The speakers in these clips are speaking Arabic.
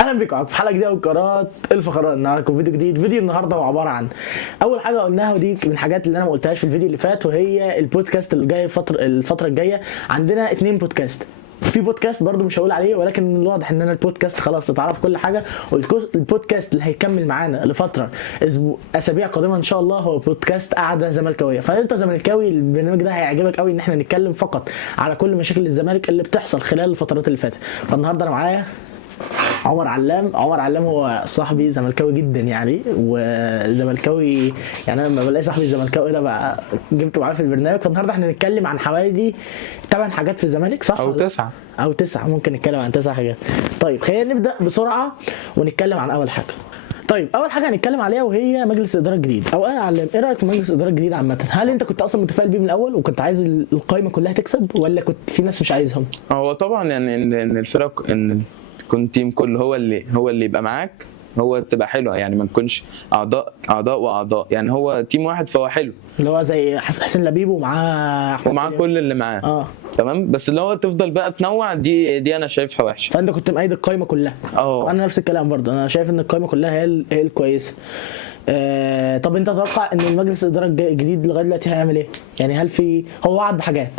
اهلا بكم في حلقه جديده من قناه الفقرات. النهارده فيديو جديد. فيديو النهارده هو عباره عن اول حاجه قلناها، ودي من الحاجات اللي انا ما قلتهاش في الفيديو اللي فات، وهي البودكاست اللي جاي الفتره الجايه. عندنا 2 بودكاست. في بودكاست برضو مش هقول عليه، ولكن الواضح ان انا البودكاست خلاص اتعرف كل حاجه. البودكاست اللي هيكمل معانا لفتره اسابيع قادمه ان شاء الله هو بودكاست قعده زملكاويه. فانت زملكاوي البرنامج ده هيعجبك قوي، ان احنا نتكلم فقط على كل مشاكل الزمالك اللي بتحصل خلال الفترات اللي فاتت. فالنهارده انا معايا عمر علام هو صاحبي زملكاوي جدا يعني، وزملكاوي يعني. انا لما بلاقي صاحبي الزملكاوي ده بقى جبته معايا في البرنامج. فالنهارده احنا هنتكلم عن حوالي 8 حاجات في الزمالك، صح؟ او 9 او 9، ممكن نتكلم عن 9 حاجات. طيب خلينا نبدا بسرعه ونتكلم عن اول حاجه. طيب اول حاجه هنتكلم عليها وهي مجلس الاداره الجديد. او انا علام، ايه رايك في مجلس الاداره الجديد عامه؟ هل انت كنت اصلا متفائل بيه من الاول وكنت عايز القائمه كلها تكسب، ولا كنت في ناس مش عايزهم؟ هو طبعا يعني ان الفرق ان يكون تيم كله هو اللي يبقى معاك، هو تبقى حلوه يعني. ما نكونش اعضاء واعضاء، يعني هو تيم واحد فهو حلو، اللي هو زي حسين لبيب ومعاه احمد ومعاه سليم. كل اللي معاه. تمام، بس اللي هو تفضل بقى تنوع، دي انا شايفها وحشه. فانت كنت مأيد القائمه كلها. انا نفس الكلام برضه، انا شايف ان القائمه كلها هي الكويسه. طب انت تتوقع ان المجلس الاداره الجديد لغايه دلوقتي هيعمل ايه؟ يعني هل هو وعد بحاجات؟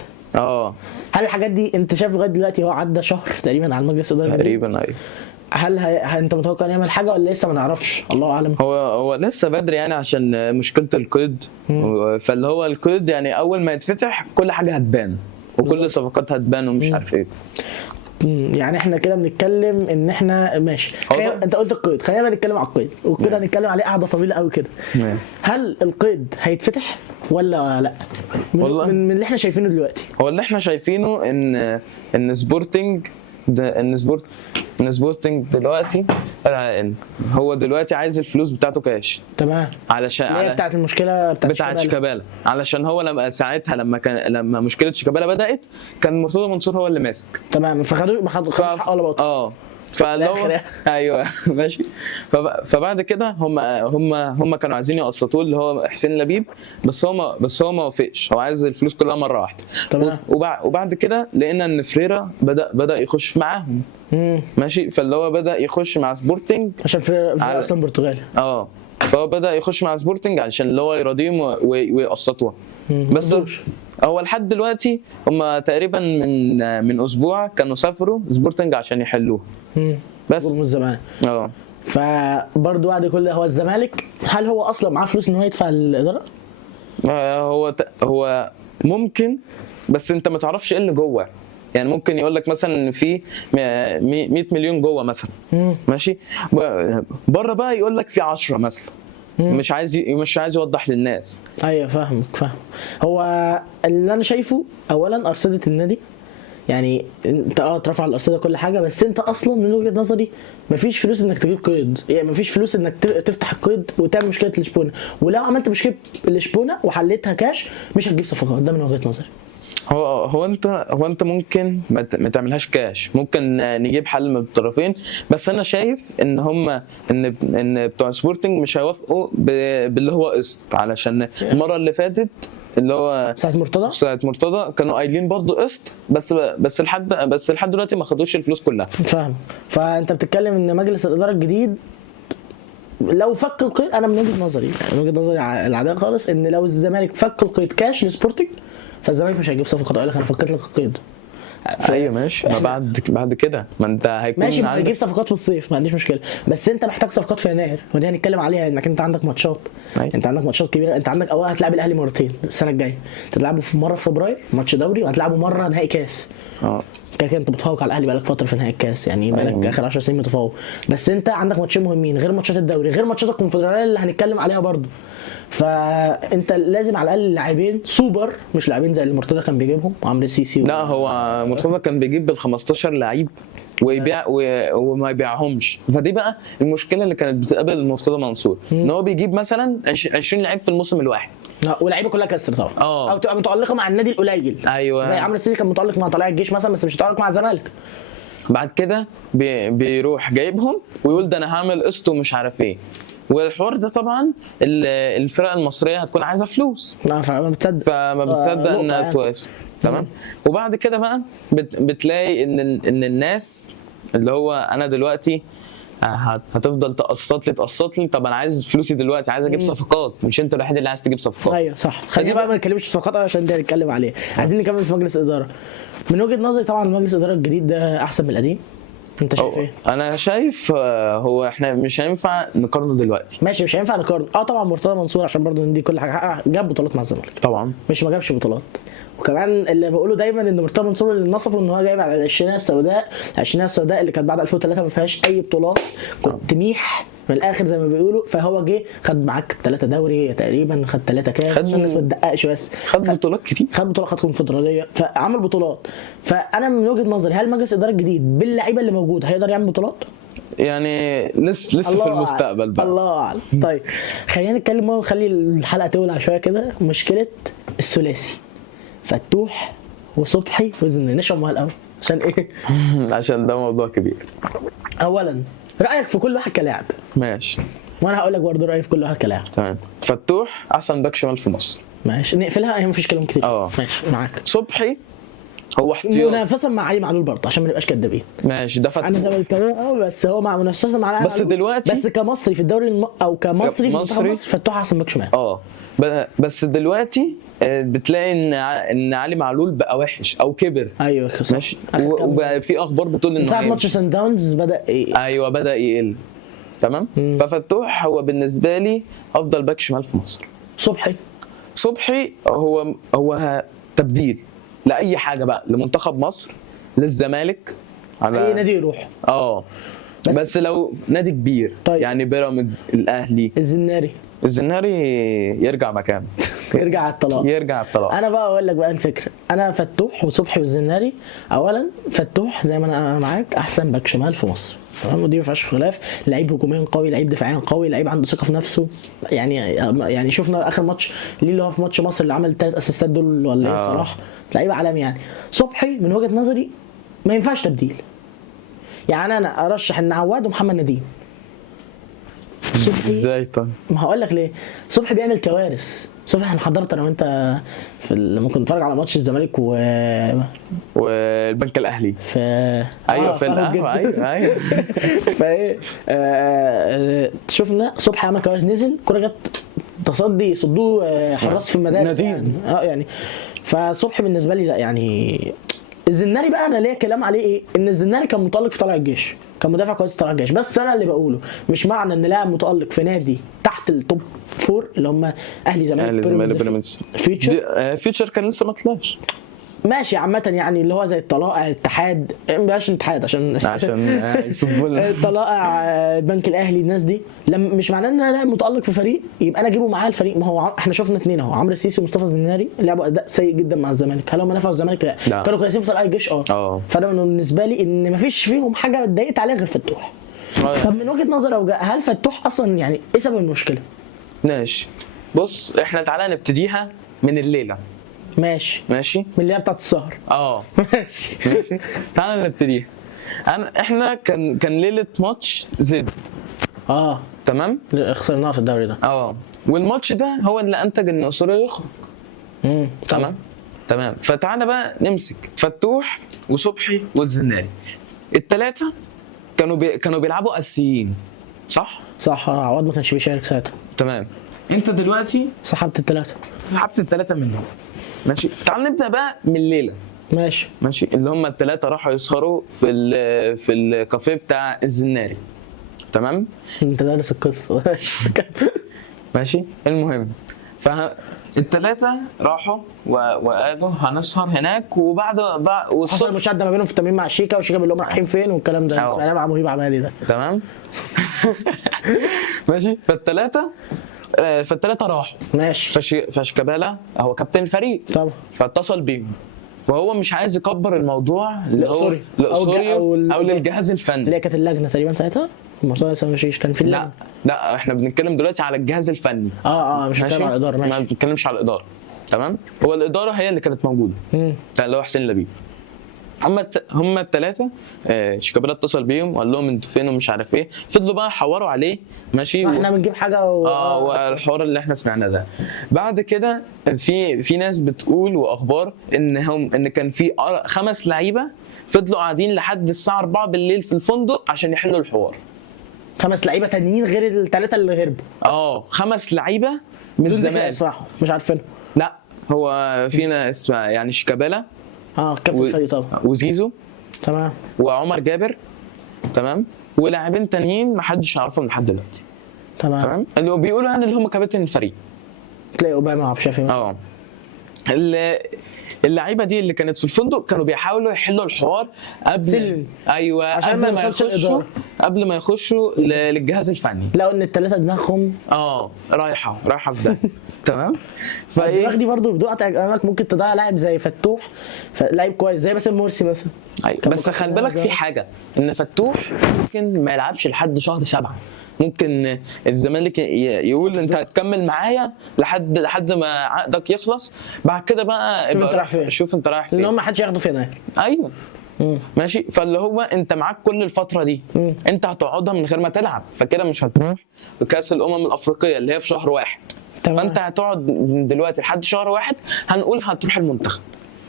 هل الحاجات دي انت شايف لغايه دلوقتي هو عدى شهر تقريبا على المجلس الاداره تقريبا؟ ايوه. هل انت متوقع ان يعمل حاجه ولا لسه ما نعرفش؟ الله اعلم. هو لسه بدري يعني، عشان مشكله القيد. فاللي هو القيد يعني اول ما يتفتح كل حاجه هتبان، وكل الصفقات هتبان ومش عارف ايه. يعني احنا كده بنتكلم ان احنا ماشي. انت قلت القيد، خلينا نتكلم على القيد، وكده هنتكلم عليه قعده طويله قوي كده. هل القيد هيتفتح ولا لا؟ من اللي احنا شايفينه دلوقتي، هو اللي احنا شايفينه ان سبورتنج ده، ان سبورتنج دلوقتي هو دلوقتي عايز الفلوس بتاعته كاش. تمام. علشان بتاعت المشكله بتاعت شيكابالا. علشان هو لما مشكله شيكابالا بدات، كان مرتضى منصور هو اللي ماسك. تمام. فخدوا ما خدوش حق ولا باطل. ايوه ماشي. فبعد كده هم كانوا عايزين يقسطوه، اللي هو حسين لبيب، بس هو ما وافقش. هو عايز الفلوس كلها مره واحده. تمام. وبعد كده لقينا ان فريرا بدا يخش معاهم. ماشي. فاللي هو بدا يخش مع سبورتنج عشان فريرا اصلا برتغالي. فهو بدا يخش مع سبورتنج علشان اللي هو يراضيهم ويقسطوها. بس هو لحد دلوقتي هم تقريبا من اسبوع كانوا سافروا سبورتنج عشان يحلوه. بس من زمان. فبرضه بعد كل هو الزمالك، هل هو اصلا معاه فلوس ان هو يدفع الاداره؟ هو ممكن، بس انت ما تعرفش ايه اللي جوه. يعني ممكن يقول لك مثلا ان في 100 مليون جوه مثلا. ماشي. بره بقى يقول لك في 10 مثلا. مش عايز يوضح للناس. ايوه فاهم. هو اللي انا شايفه اولا ارصده النادي، يعني انت ترفع الارصده كل حاجه، بس انت اصلا من وجهه نظري مفيش فلوس انك تجيب قيد. يعني مفيش فلوس انك تفتح القيد وتعمل مشكله لشبونه. ولو عملت مشكله لشبونه وحلتها كاش مش هتجيب صفقات. ده من وجهه نظري. هو انت ممكن ما تعملهاش كاش، ممكن نجيب حل من الطرفين. بس انا شايف ان بتوع سبورتنج مش هيوافقوا باللي هو قسط، علشان المره اللي فاتت اللي هو ساعه مرتضى كانوا قايلين برضو قسط، بس لحد دلوقتي ما خدوش الفلوس كلها. فاهم. فانت بتتكلم ان مجلس الاداره الجديد لو فك القيد، انا من وجهه نظري العاديه خالص، ان لو الزمالك فك القيد كاش لسبورتنج فالزمالك مش هيجيب صفقات. اقول لك انا فكيت لك القيد. ايوه ماشي. ما بعد كده ما انت هيكون ماشي. ما هيجيب صفقات في الصيف، ما عنديش مشكله، بس انت محتاج صفقات في يناير، ودي هنتكلم عليها. انك انت عندك ماتشات. انت عندك ماتشات كبيره. انت عندك اول هتلعب الاهلي مرتين السنه الجايه، تلعبوا في مره في فبراير ماتش دوري، وهتلعبوا مره نهائي كاس. كده انت بتفوق على الاهلي بقالك فتره في نهائي الكاس، يعني بقالك اخر 10 سنين متفوق. بس انت عندك ماتشين مهمين غير ماتشات الدوري، غير ماتشات الكونفدراليه اللي هنتكلم عليها برضو. فانت لازم على الاقل لاعبين سوبر، مش لاعبين زي اللي مرتضى كان بيجيبهم وعمرو السيسي لا، هو مرتضى كان بيجيب بال15 لعيب ويبيع وما يبيعهمش. فدي بقى المشكله اللي كانت بتقابل مرتضى منصور، ان هو بيجيب مثلا 20 لعيب في الموسم الواحد. ولاعيبه كلها كسر طبعا. او تبقى متعلقه مع النادي القليل. ايوه. زي عمرو السيسي كان متعلق مع طلائع الجيش مثلا، بس مش متعلق مع الزمالك. بعد كده بيروح جايبهم ويقول ده انا هعمل قسط ومش عارف ايه. والحوار ده طبعا الفرق المصريه هتكون عايزه فلوس، فما بتصدق انها توافق. تمام. وبعد كده بقى بتلاقي ان الناس اللي هو انا دلوقتي هتفضل تقسط لي. طب انا عايز فلوسي دلوقتي، عايز اجيب صفقات، مش انت الوحيد اللي عايز تجيب صفقات. ايوه صح. خلينا بقى ما نتكلمش في صفقات عشان ده نتكلم عليه. عايزين نكمل في مجلس الاداره. من وجهه نظري طبعا مجلس الاداره الجديد ده احسن من القديم. انت شايف ايه؟ انا شايف هو احنا مش هينفع نقارنه دلوقتي. ماشي مش هينفع نقارن. طبعا مرتضى منصور عشان برضه ندي كل حاجه جاب بطولات مع الزمالك طبعا، مش ما جابش بطولات. وكمان اللي بقوله دايما ان مرتضى منصور اللي نصفه ان هو جايب على العشرينيه السوداء اللي كانت بعد 2003 ما فيهاش اي بطولات، كنت ميح من الاخر زي ما بيقولوا. فهو جه خد معاك 3 دوري تقريبا، خد 3 كاس عشان الناس ما تدققش، بس خد بطولات كتير، خد كونفدراليه، فعمل بطولات. فانا من وجهه نظري هل مجلس الاداره الجديد باللعيبه اللي موجود هيقدر يعمل بطولات؟ يعني لسه في المستقبل بقى. الله اعلم. طيب خلينا نتكلم ونخلي الحلقه تولع شويه كده. مشكله الثلاثي فتوح وصبحي وزن، نشرب ميه الاول عشان ايه؟ عشان ده موضوع كبير. اولا رايك في كل واحد كلاعب؟ ماشي، وانا هقول لك برضه رايي في كل واحد كلاعب. تمام. فتوح احسن باك شمال في مصر. ماشي نقفلها، هي مفيش كلام كتير. ماشي معاك. صبحي هو احتياط منافسه مع علي معلول برضه عشان ما نبقاش كدابين. ماشي، ده فتوح. انا زملكاوي بس هو مع منافسه مع علي بس معلول. دلوقتي بس كمصري في الدوري او كمصري في منتخب مصر فتوح احسن باك شمال. بس دلوقتي بتلاقي ان علي معلول بقى وحش او كبر. ايوه صح. ماشي. وبقى في اخبار بتقول انه ساعه ماتش سان داونز بدا ايوه بدا يقل. تمام. ففتوح هو بالنسبه لي افضل باك شمال في مصر. صبحي هو تبديل لاي حاجه بقى، لمنتخب مصر، للزمالك، على اي نادي يروح. بس لو نادي كبير. طيب. يعني بيراميدز، الاهلي، الزناري يرجع مكانه. يرجع على الطلاق. انا بقى اقول لك بقى الفكره. انا فتوح وصبحي والزناري. اولا فتوح زي ما انا معاك احسن باك شمال في مصر، تمام، ودي ما فيهاش خلاف. لعيب هجوميا قوي، لعيب دفاعيا قوي، لعيب عنده ثقه في نفسه. يعني شفنا اخر ماتش ليه اللي هو في ماتش مصر اللي عمل 3 اسيستات دول ولا ايه بصراحه، لعيب عالمي يعني. صبحي من وجهه نظري ما ينفعش تبديل. يعني انا ارشح ان عواد ومحمد نديم. صبحي ازاي؟ طيب ما هقول لك ليه. صبحي بيعمل كوارث. صبحي احنا حضرت انا وانت ممكن نتفرج على ماتش الزمالك والبنك الاهلي في ايوه في القهوه. ايوه فايه شفنا صبحي عمل كوارث، نزل كرة جت تصدي صدوه حراس في المدارس يعني فصبحي بالنسبه لي لا. يعني الزناري بقى انا ليا كلام عليه ايه، ان الزناري كان متالق في طلائع الجيش، كان مدافع كويس في طلائع الجيش. بس انا اللي بقوله مش معنى ان لاعب متالق في نادي تحت التوب 4 اللي هم اهلي زمالك بيراميدز فيوتشر كان لسه ما طلعش. ماشي عامة يعني اللي هو زي الطلائع، الاتحاد، مبقاش الاتحاد عشان يسبونا الطلائع، البنك الاهلي، الناس دي مش معناه ان انا لاعب متالق في فريق يبقى انا اجيبه معايا الفريق. ما هو احنا شفنا 2 اهو، عمرو السيسي ومصطفى الزناري لعبوا اداء سيء جدا مع الزمالك. هل هم نفعوا الزمالك؟ لا. كانوا كويسين في طلائع الجيش. فانا بالنسبه لي ان مفيش فيهم حاجه اتضايقت عليها غير فتوح. طب من وجهه نظر هل فتوح اصلا يعني ايه سبب المشكله؟ ماشي بص، احنا تعالى نبتديها من الليله. ماشي من اللي هي بتاعت السهر. ماشي تعالى نبتديها. احنا كان ليله ماتش زد. تمام، خسرناها في الدوري ده. والماتش ده هو اللي انتج ان اسوريا يخرج. تمام. فتعالى بقى نمسك فتوح وصبحي والزناري. الثلاثه كانوا بيلعبوا اساسيين، صح. عواد ما كانش بيشارك ساعتها. تمام. انت دلوقتي سحبت الثلاثه منهم. ماشي. تعال نبدا بقى من الليله. ماشي اللي هم الثلاثه راحوا يسهروا في الكافيه بتاع الزناري. تمام. انت دارس القصه. ماشي. المهم الثلاثه راحوا وقالوا هنسهر هناك، وبعد حصل مشاده ما بينهم في التمرين مع شيكا، وشيكا بيقول لهم رايحين فين والكلام ده. انا مع مهيب عبادي ده. تمام. ماشي. فالثلاثه راحوا. ماشي. فشيكابالا هو كابتن الفريق طبعا، فاتصل بيهم وهو مش عايز يكبر الموضوع لأسوريا او للجهاز الفني اللي كانت اللجنه تقريبا ساعتها. مرتضى سامشيش كان في اللجنه. لا احنا بنتكلم دلوقتي على الجهاز الفني. مش بنتكلم على الاداره. ما بنتكلمش على الاداره. تمام. هو الاداره هي اللي كانت موجوده، اللي هو حسين لبيب. هم الثلاثه شيكابالا اتصل بيهم وقال لهم انتوا فين ومش عارف ايه. فضلوا بقى يحوروا عليه. ماشي. احنا بنجيب حاجه والحوار اللي احنا سمعناه ده. بعد كده في ناس بتقول واخبار ان كان في 5 لعيبه فضلوا قاعدين لحد الساعه 4 بالليل في الفندق عشان يحلوا الحوار. 5 لعيبه تانيين غير ال3 اللي هربوا. 5 لعيبه من دول الزمالك. اسمعهم مش عارفينهم. لا هو فينا اسمه يعني شيكابالا كابتن الفريق طبعا، وزيزو تمام، وعمر جابر، تمام، ولاعبين تانيين ما حدش يعرفهم لحد دلوقتي، تمام، اللي بيقولوا يعني اللي هم كباتن الفريق. تلاقي اوباما وعبد الشافي مثلا. اللعيبه دي اللي كانت في الفندق كانوا بيحاولوا يحلوا الحوار قبل ايوه عشان قبل ما يخشوا للجهاز الفني. لقوا ان ال3 دماغهم رايحه في ده. تمام. فالدماغ دي برضه بدون قطع كلامك ممكن تضيع لاعب زي فتوح، لاعب كويس زي مثلا مرسي مثلا. ايوه بس خلي بالك في حاجه، ان فتوح ممكن ما يلعبش لحد شهر 7. ممكن الزمالك يقول انت هتكمل معايا لحد ما عقدك يخلص، بعد كده بقى شوف انت رايح فين، ان هم ما حدش ياخده في يناير. ايوه ماشي. فاللي هو انت معاك كل الفتره دي انت هتقعدها من غير ما تلعب، فكده مش هتروح كاس الامم الافريقيه اللي هي في شهر 1. فانت هتقعد دلوقتي لحد شهر 1 هنقول هتروح المنتخب.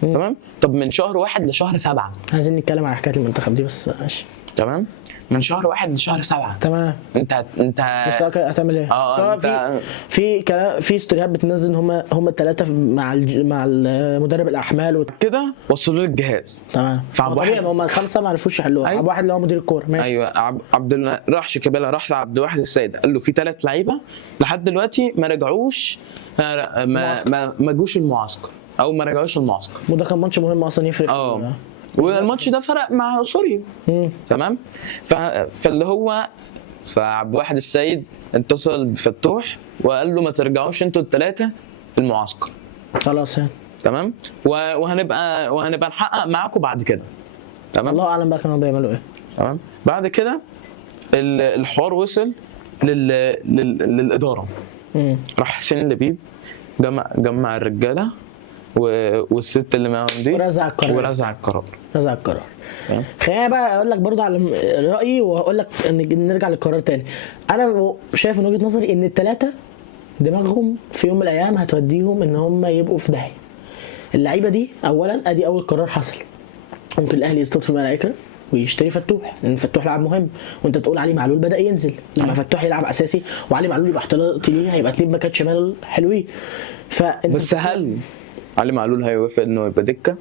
تمام. طب من شهر 1 لشهر 7 عايزين نتكلم على حكايه المنتخب دي بس ماشي. تمام. من شهر 1 لشهر 7 تمام. انت مستواك هتعمل ايه؟ في كلام، في استوريات بتنزل ان هم الثلاثه مع المدرب الاحمال كده وصلوا للجهاز. تمام. طبيعي هم ال5 ما عرفوش يحلوها. عبد الواحد اللي هو مدير الكوره ماشي. ايوه عبد الله راح شيكابالا راح لعبد الواحد السيد قال له في 3 لعيبه لحد دلوقتي ما رجعوش، ما جوش المعسكر او ما رجعوش المعسكر. وده كان ماتش مهم اصلا يفرق. والماتش ده فرق مع سوريا. تمام. فاللي هو فعبد الواحد السيد اتصل بفتوح وقال له ما ترجعوش انتوا ال3 المعسكر خلاص يعني. تمام. وهنبقى نحقق معاكم بعد كده. تمام. الله اعلم بقى كانوا بيعملوا ايه. تمام. بعد كده الحوار وصل للاداره. راح حسين لبيب جمع الرجاله والست اللي معاهم دي ورزع القرار. خليني بقى اقول لك برضه على رايي وهقول لك ان نرجع للقرار تاني. انا شايف من وجهه نظري ان ال3 دماغهم في يوم من الايام هتوديهم ان هم يبقوا في داهيه. اللعيبه دي اولا ادي اول قرار حصل، ممكن الاهلي يصطاد في الملائكه ويشتري فتوح لان فتوح لاعب مهم، وانت تقول علي معلول بدا ينزل. لما فتوح يلعب اساسي وعلي معلول يبقى احتياطي ليه هيبقى 2 باكات شمال حلوين. بس هل علي معلول هيوافق انه يبقى دكه؟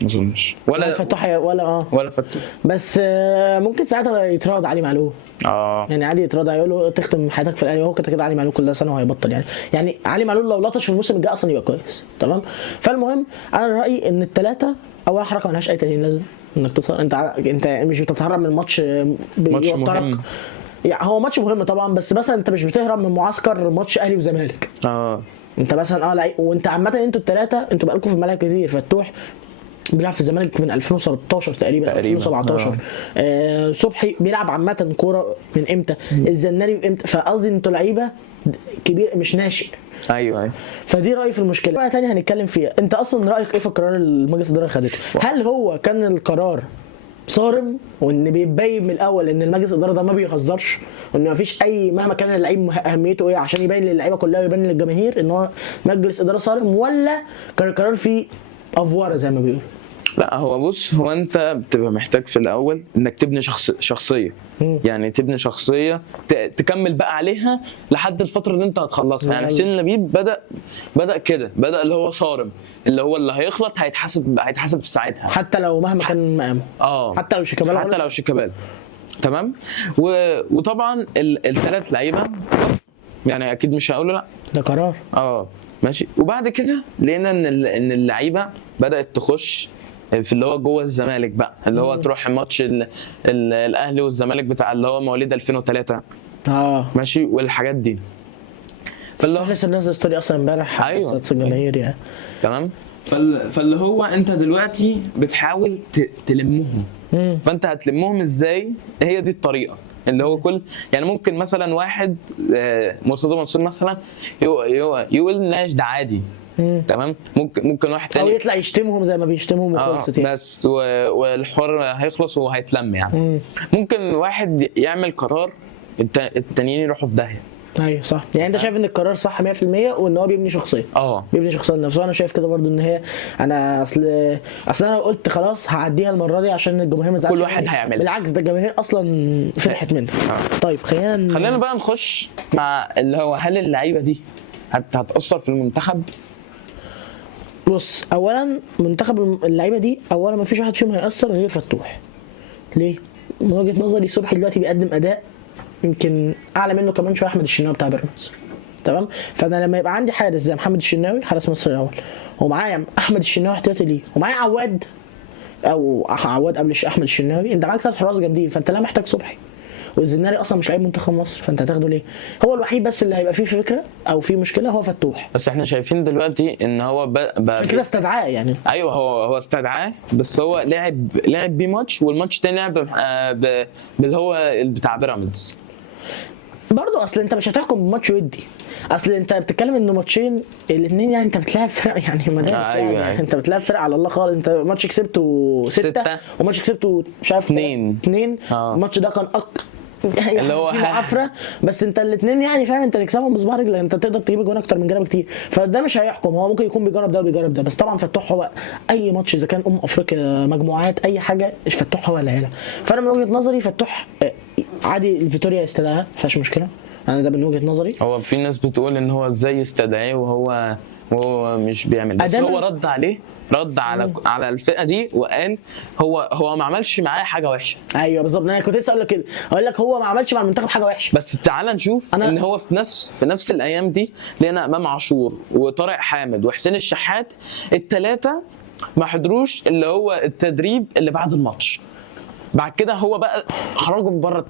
ما اظنش. ولا فتوح ولا فتوح. بس ممكن ساعتها يتراضى علي معلول. يعني عادي يتراضى، يقول له تختم حياتك في الاهلي. هو كده علي معلول كل سنه وهيبطل يعني علي معلول لو لطش في الموسم الجاي اصلا يبقى كويس. تمام. فالمهم انا رايي ان ال3 اول حركه مالهاش اي تاني لازم انك تصل. انت مش بتتهرب من الماتش مهم. يعني هو ماتش مهم طبعا، بس مثلا انت مش بتهرب من معسكر ماتش اهلي وزمالك. انت مثلا وانت عامه انتوا ال3 انتوا بقالكم في الملاعب كتير. فتوح بيلعب في الزمالك من 2016 تقريبا 2017. صبحي بيلعب عامه كوره من امتى؟ الزناري امتى؟ فقصدي انتوا لعيبه كبير مش ناشئ. ايوه. فدي رايي في المشكله بقى تاني هنتكلم فيها. انت اصلا رايك ايه في القرار اللي مجلس الاداره خدته؟ هل هو كان القرار صارم وان بيبين من الاول ان المجلس الاداره ده ما بيهزرش وان مفيش اي مهما كان اللعيب اهميته ايه عشان يبين للعيبه كلها ويبين للجماهير ان هو مجلس اداره صارم، ولا كان القرار فيه افواره زي ما بيقولوا؟ لا هو بص، هو انت بتبقى محتاج في الاول انك تبني شخصيه. يعني تبني شخصيه تكمل بقى عليها لحد الفتره اللي انت هتخلصها. يعني حسين لبيب بدا كده، بدا اللي هو صارم، اللي هيغلط هيتحاسب في ساعتها حتى لو مهما كان مقامه. حتى لو شيكابالا تمام. وطبعا ال3 لعيبه يعني اكيد مش هقول لا، ده قرار ماشي. وبعد كده لقينا ان اللعيبه بدات تخش في اللي هو جوه الزمالك بقى، اللي هو تروح ماتش الاهلي والزمالك بتاع اللي هو مواليد 2003 ماشي والحاجات دي. فاللي هو لسه منزل ستوري اصلا امبارح. ايوه الجماهير يعني. تمام. فاللي هو انت دلوقتي بتحاول تلمهم. فانت هتلمهم ازاي؟ هي دي الطريقه اللي هو يعني ممكن مثلا واحد مرتضى منصور مثلا يقول ناش ده عادي. تمام. ممكن واحد تاني او يطلع يشتمهم زي ما بيشتمهم وخلصت يعني. بس والحوار هيخلص وهيتلم يعني. ممكن واحد يعمل قرار التانيين يروحوا في داهيه. ايوه صح، يعني انت شايف ان القرار صح 100% وان هو بيبني شخصيه، بيبني شخصيه لنفسه. انا شايف كده برضو ان هي انا اصل انا قلت خلاص هعديها المره دي عشان الجماهير ما تزعلش، كل واحد هيعملها. بالعكس ده الجماهير اصلا فرحت منها. طيب خلينا بقى نخش مع اللي هو هل اللعيبه دي هتأثر في المنتخب؟ بص، اولا منتخب اللعيبه دي اولا ما فيش واحد فيهم هيأثر غير فتوح. ليه؟ من وجهه نظري صبحي دلوقتي بيقدم اداء يمكن اعلى منه كمان شويه احمد الشناوي بتاع بيراميدز، تمام؟ فانا لما يبقى عندي حارس زي محمد الشناوي حارس مصر الاول، ومعايا احمد الشناوي احتياطي ليه، ومعايا عواد او عواد قبل احمد الشناوي، انت معاك 3 حراس جامدين، فانت لا محتاج صبحي. والزناري اصلا مش لعيب منتخب مصر، فانت هتاخده ليه؟ هو الوحيد بس اللي هيبقى فيه فكره او فيه مشكله هو فتوح. بس احنا شايفين دلوقتي ان هو عشان كده استدعاه يعني. ايوه هو استدعاه، بس هو لعب بيه ماتش، والماتش التاني لعب باللي هو بتاع بيراميدز. برضه اصل انت مش هتحكم بماتش ودي، اصل انت بتتكلم انه ماتشين الاثنين، يعني انت بتلعب فرق يعني مدارس يعني انت بتلعب فرق على الله خالص. انت ماتش كسبته 6 وماتش كسبته مش عارف 2. الماتش ده كان يعني اللي هو معافره، بس انت الاثنين يعني فاهم، انت تكسبهم بصباع رجلك، انت تقدر تجيب جوان اكتر من كده بكتير، فده مش هيحكم. هو ممكن يكون بيجرب ده وبيجرب ده، بس طبعا فتوح هو اي ماتش اذا كان افريقيا مجموعات اي حاجه فتوح هو اللي هيلعب. فانا من وجهه نظري فتوح عادي الفيتوريا يستدعاها ما فيهاش مشكله، انا ده من وجهه نظري. هو في ناس بتقول ان هو ازاي يستدعيه وهو مش بيعمل، بس هو رد عليه، رد على الفئه دي وقال هو ما عملش معاه حاجه وحشه. ايوه بالظبط، انا كنت لسه اقول لك كده، اقول لك هو ما عملش مع المنتخب حاجه وحشه. بس تعال نشوف ان هو في نفس الايام دي لقينا امام عاشور وطارق حامد وحسين الشحات الثلاثه ما حضروش اللي هو التدريب اللي بعد الماتش. بعد كده هو بقى خرجوا من بره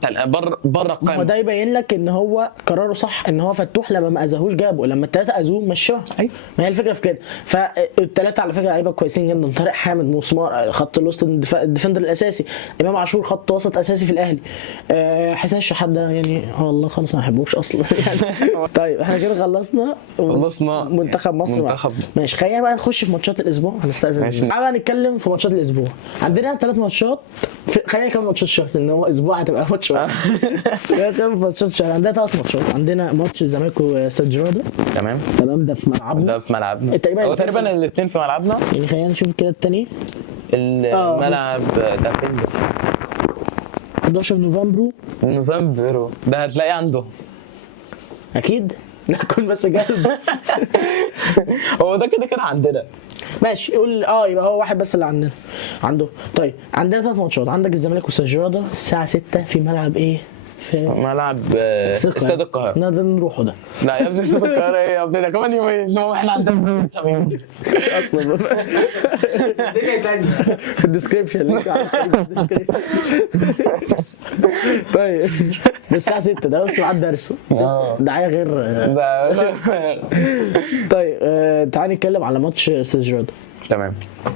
القائمه. هو ده يبين لك ان هو قراره صح، ان هو فتوح لما ما اذاهوش جابه، لما الثلاثه اذوه مشوه. ايوه ما هي الفكره في كده. فالثلاثه على فكره لعيبه كويسين جدا، طارق حامد مسمار خط الوسط الديفندر الاساسي، امام عاشور خط وسط اساسي في الاهلي، حسين الشحات ده يعني والله خالص ما بحبوش اصلا يعني. طيب احنا كده خلصنا منتخب مصر. ماشي، خلينا بقى نخش في ماتشات الاسبوع. هنستأذن بقى نتكلم في ماتشات الاسبوع. عندنا 3 ماتشات، خلينا كمان ماتشات الشهر لان هو اسبوع هتبقى ماتش واحد. كام ماتشات الشهر؟ عندنا 3 ماتشات. عندنا ماتش الزمالك وستاد جيراردا، تمام ده في ملعبنا، تقريبا الاثنين في ملعبنا. يعني خلينا نشوف كده الثاني الملعب ده فين؟ 11 نوفمبر ده هتلاقي عنده اكيد نكون بس جاهز. هو ده كده عندنا. ماشي قول يبقى هو واحد بس اللي عنده. طيب عندنا 3 ماتشات. عندك الزمالك وستاد جيراردا الساعه 6 في ملعب ايه؟ في ملعب استاد القاهره. ده نروحه ده. لا يا ابني استاد القاهره ايه يا ابني؟ ده كمان يومين. هو احنا عندنا اصلا في الديسكربشن. طيب الساعه 6 ده بس بعد درس دعايه غير. طيب تعالى نتكلم على ماتش استاد جيراردا. تمام.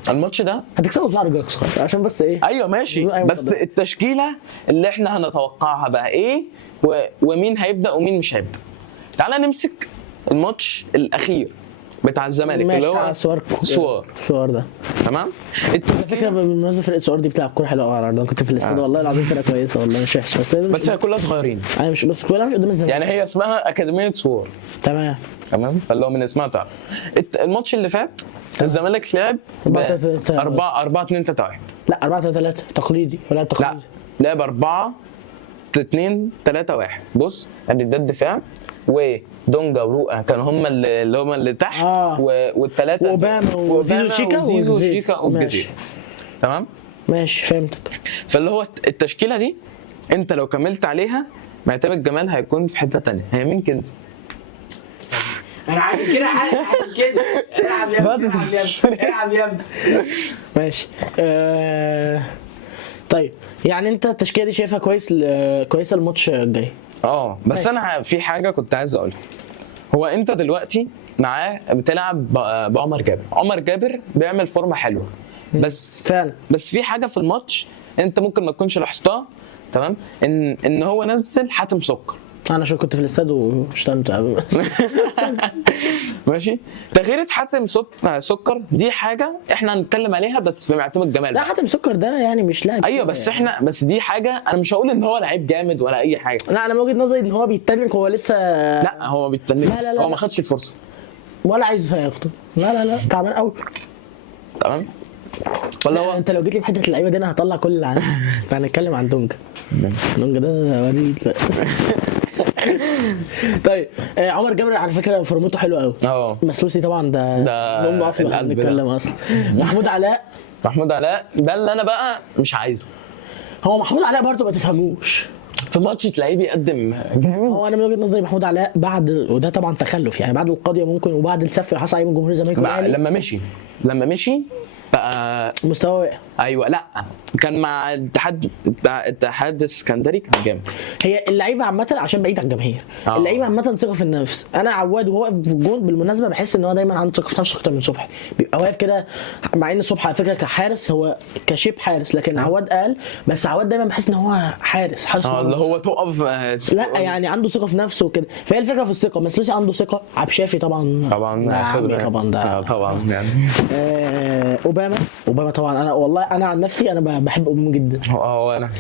الماتش ده هتكسبه بصراحه رجلك عشان بس ايه. ايوه ماشي، بس التشكيله اللي احنا هنتوقعها بقى ايه ومين هيبدا ومين مش هيبدا. تعالى نمسك الماتش الاخير بتاع الزمالك اللي هو سوار ده. تمام. الفكره بالمناسبه فرقه سوار دي بتلعب كوره حلوه قوي على الارض. كنت في الاستاد والله العظيم فرقه كويسه والله مش وحشه، بس هي كلها صغيرين. ايوه مش بس كلها مش قدام الزمالك يعني. هي اسمها اكاديميه سوار. تمام فاللي هو من اسمها تعرف. الماتش اللي فات الزمالك لعب 4-2-3-1. لا 4-3-3 تقليدي ولا تقليدي؟ لا لعب 4-2-3-1. بص يعني ده الدفاع، ودونجا ورؤى كانوا هم اللي تحت، والثلاثه واوباما وزيزو شيكا والجزيرة. تمام ماشي فهمتك. فاللي هو التشكيله دي انت لو كملت عليها معتمد جمال هيكون في حته ثانيه. هي مين كنز؟ انا عشان كده العب يا ابني. ماشي طيب يعني انت التشكيله دي شايفها كويسه الماتش الجاي؟ بس انا في حاجه كنت عايز اقولها. هو انت دلوقتي معاه بتلعب بعمر جابر. عمر جابر بيعمل فورمه حلوه، بس فعلا بس في حاجه في الماتش انت ممكن ما تكونش لاحظتها. تمام. ان هو نزل حاتم سكر. انا عشان كنت في الاستاد واشتغلت ماشي. تغيير حاتم سكر دي حاجه احنا هنتكلم عليها بس في معتمد جمال. لا حاتم سكر ده يعني مش لاعب. ايوه بس احنا بس دي حاجه انا مش هقول ان هو لعيب جامد ولا اي حاجه. لا انا من وجهه نظري ان هو بيتنك، هو لسه لا هو بيتنك، هو ما خدش الفرصه ولا عايز ياخده. لا تعبان قوي. تمام ولا هو انت لو جيت لي في حته اللعيبه دي انا هطلع كل اللي عندي. هنتكلم عن دونجا. دونجا ده وريد. طيب عمر جابر على فكره فورمته حلوه قوي. مسلوسي طبعا ده امه عفوا هنتكلم اصلا. محمود علاء ده اللي انا بقى مش عايزه. هو محمود علاء برضه ما تفهموش في ماتش تلاقيه بيقدم جامد. هو انا من وجهه نظري محمود علاء بعد، وده طبعا تخلف يعني، بعد القضيه ممكن وبعد السف اللي حصل عليه من جمهور الزمالك لما مشي بقى مستواه وقع. ايوه لا كان مع الاتحاد السكندري كان جامد. هي اللعيبه عامه عشان بعيد عن الجماهير. اللعيبه عامه ثقه في النفس. انا عواد وهو واقف في الجون بالمناسبه بحس ان هو دايما عنده ثقه في نفسه اكتر من صبحي. بيبقى واقف كده، مع ان صبحي على فكره كحارس هو كشيب حارس، لكن عواد قال بس عواد دايما بحس ان هو حارس اللي هو تقف لا يعني عنده ثقه في نفسه وكده. فهي الفكره في الثقه. مسلوسي عنده ثقه. عبد الشافي طبعا طبعا ده طبعا يعني اوباما طبعا. انا والله انا عن نفسي انا بحب اوباما جدا. هو انا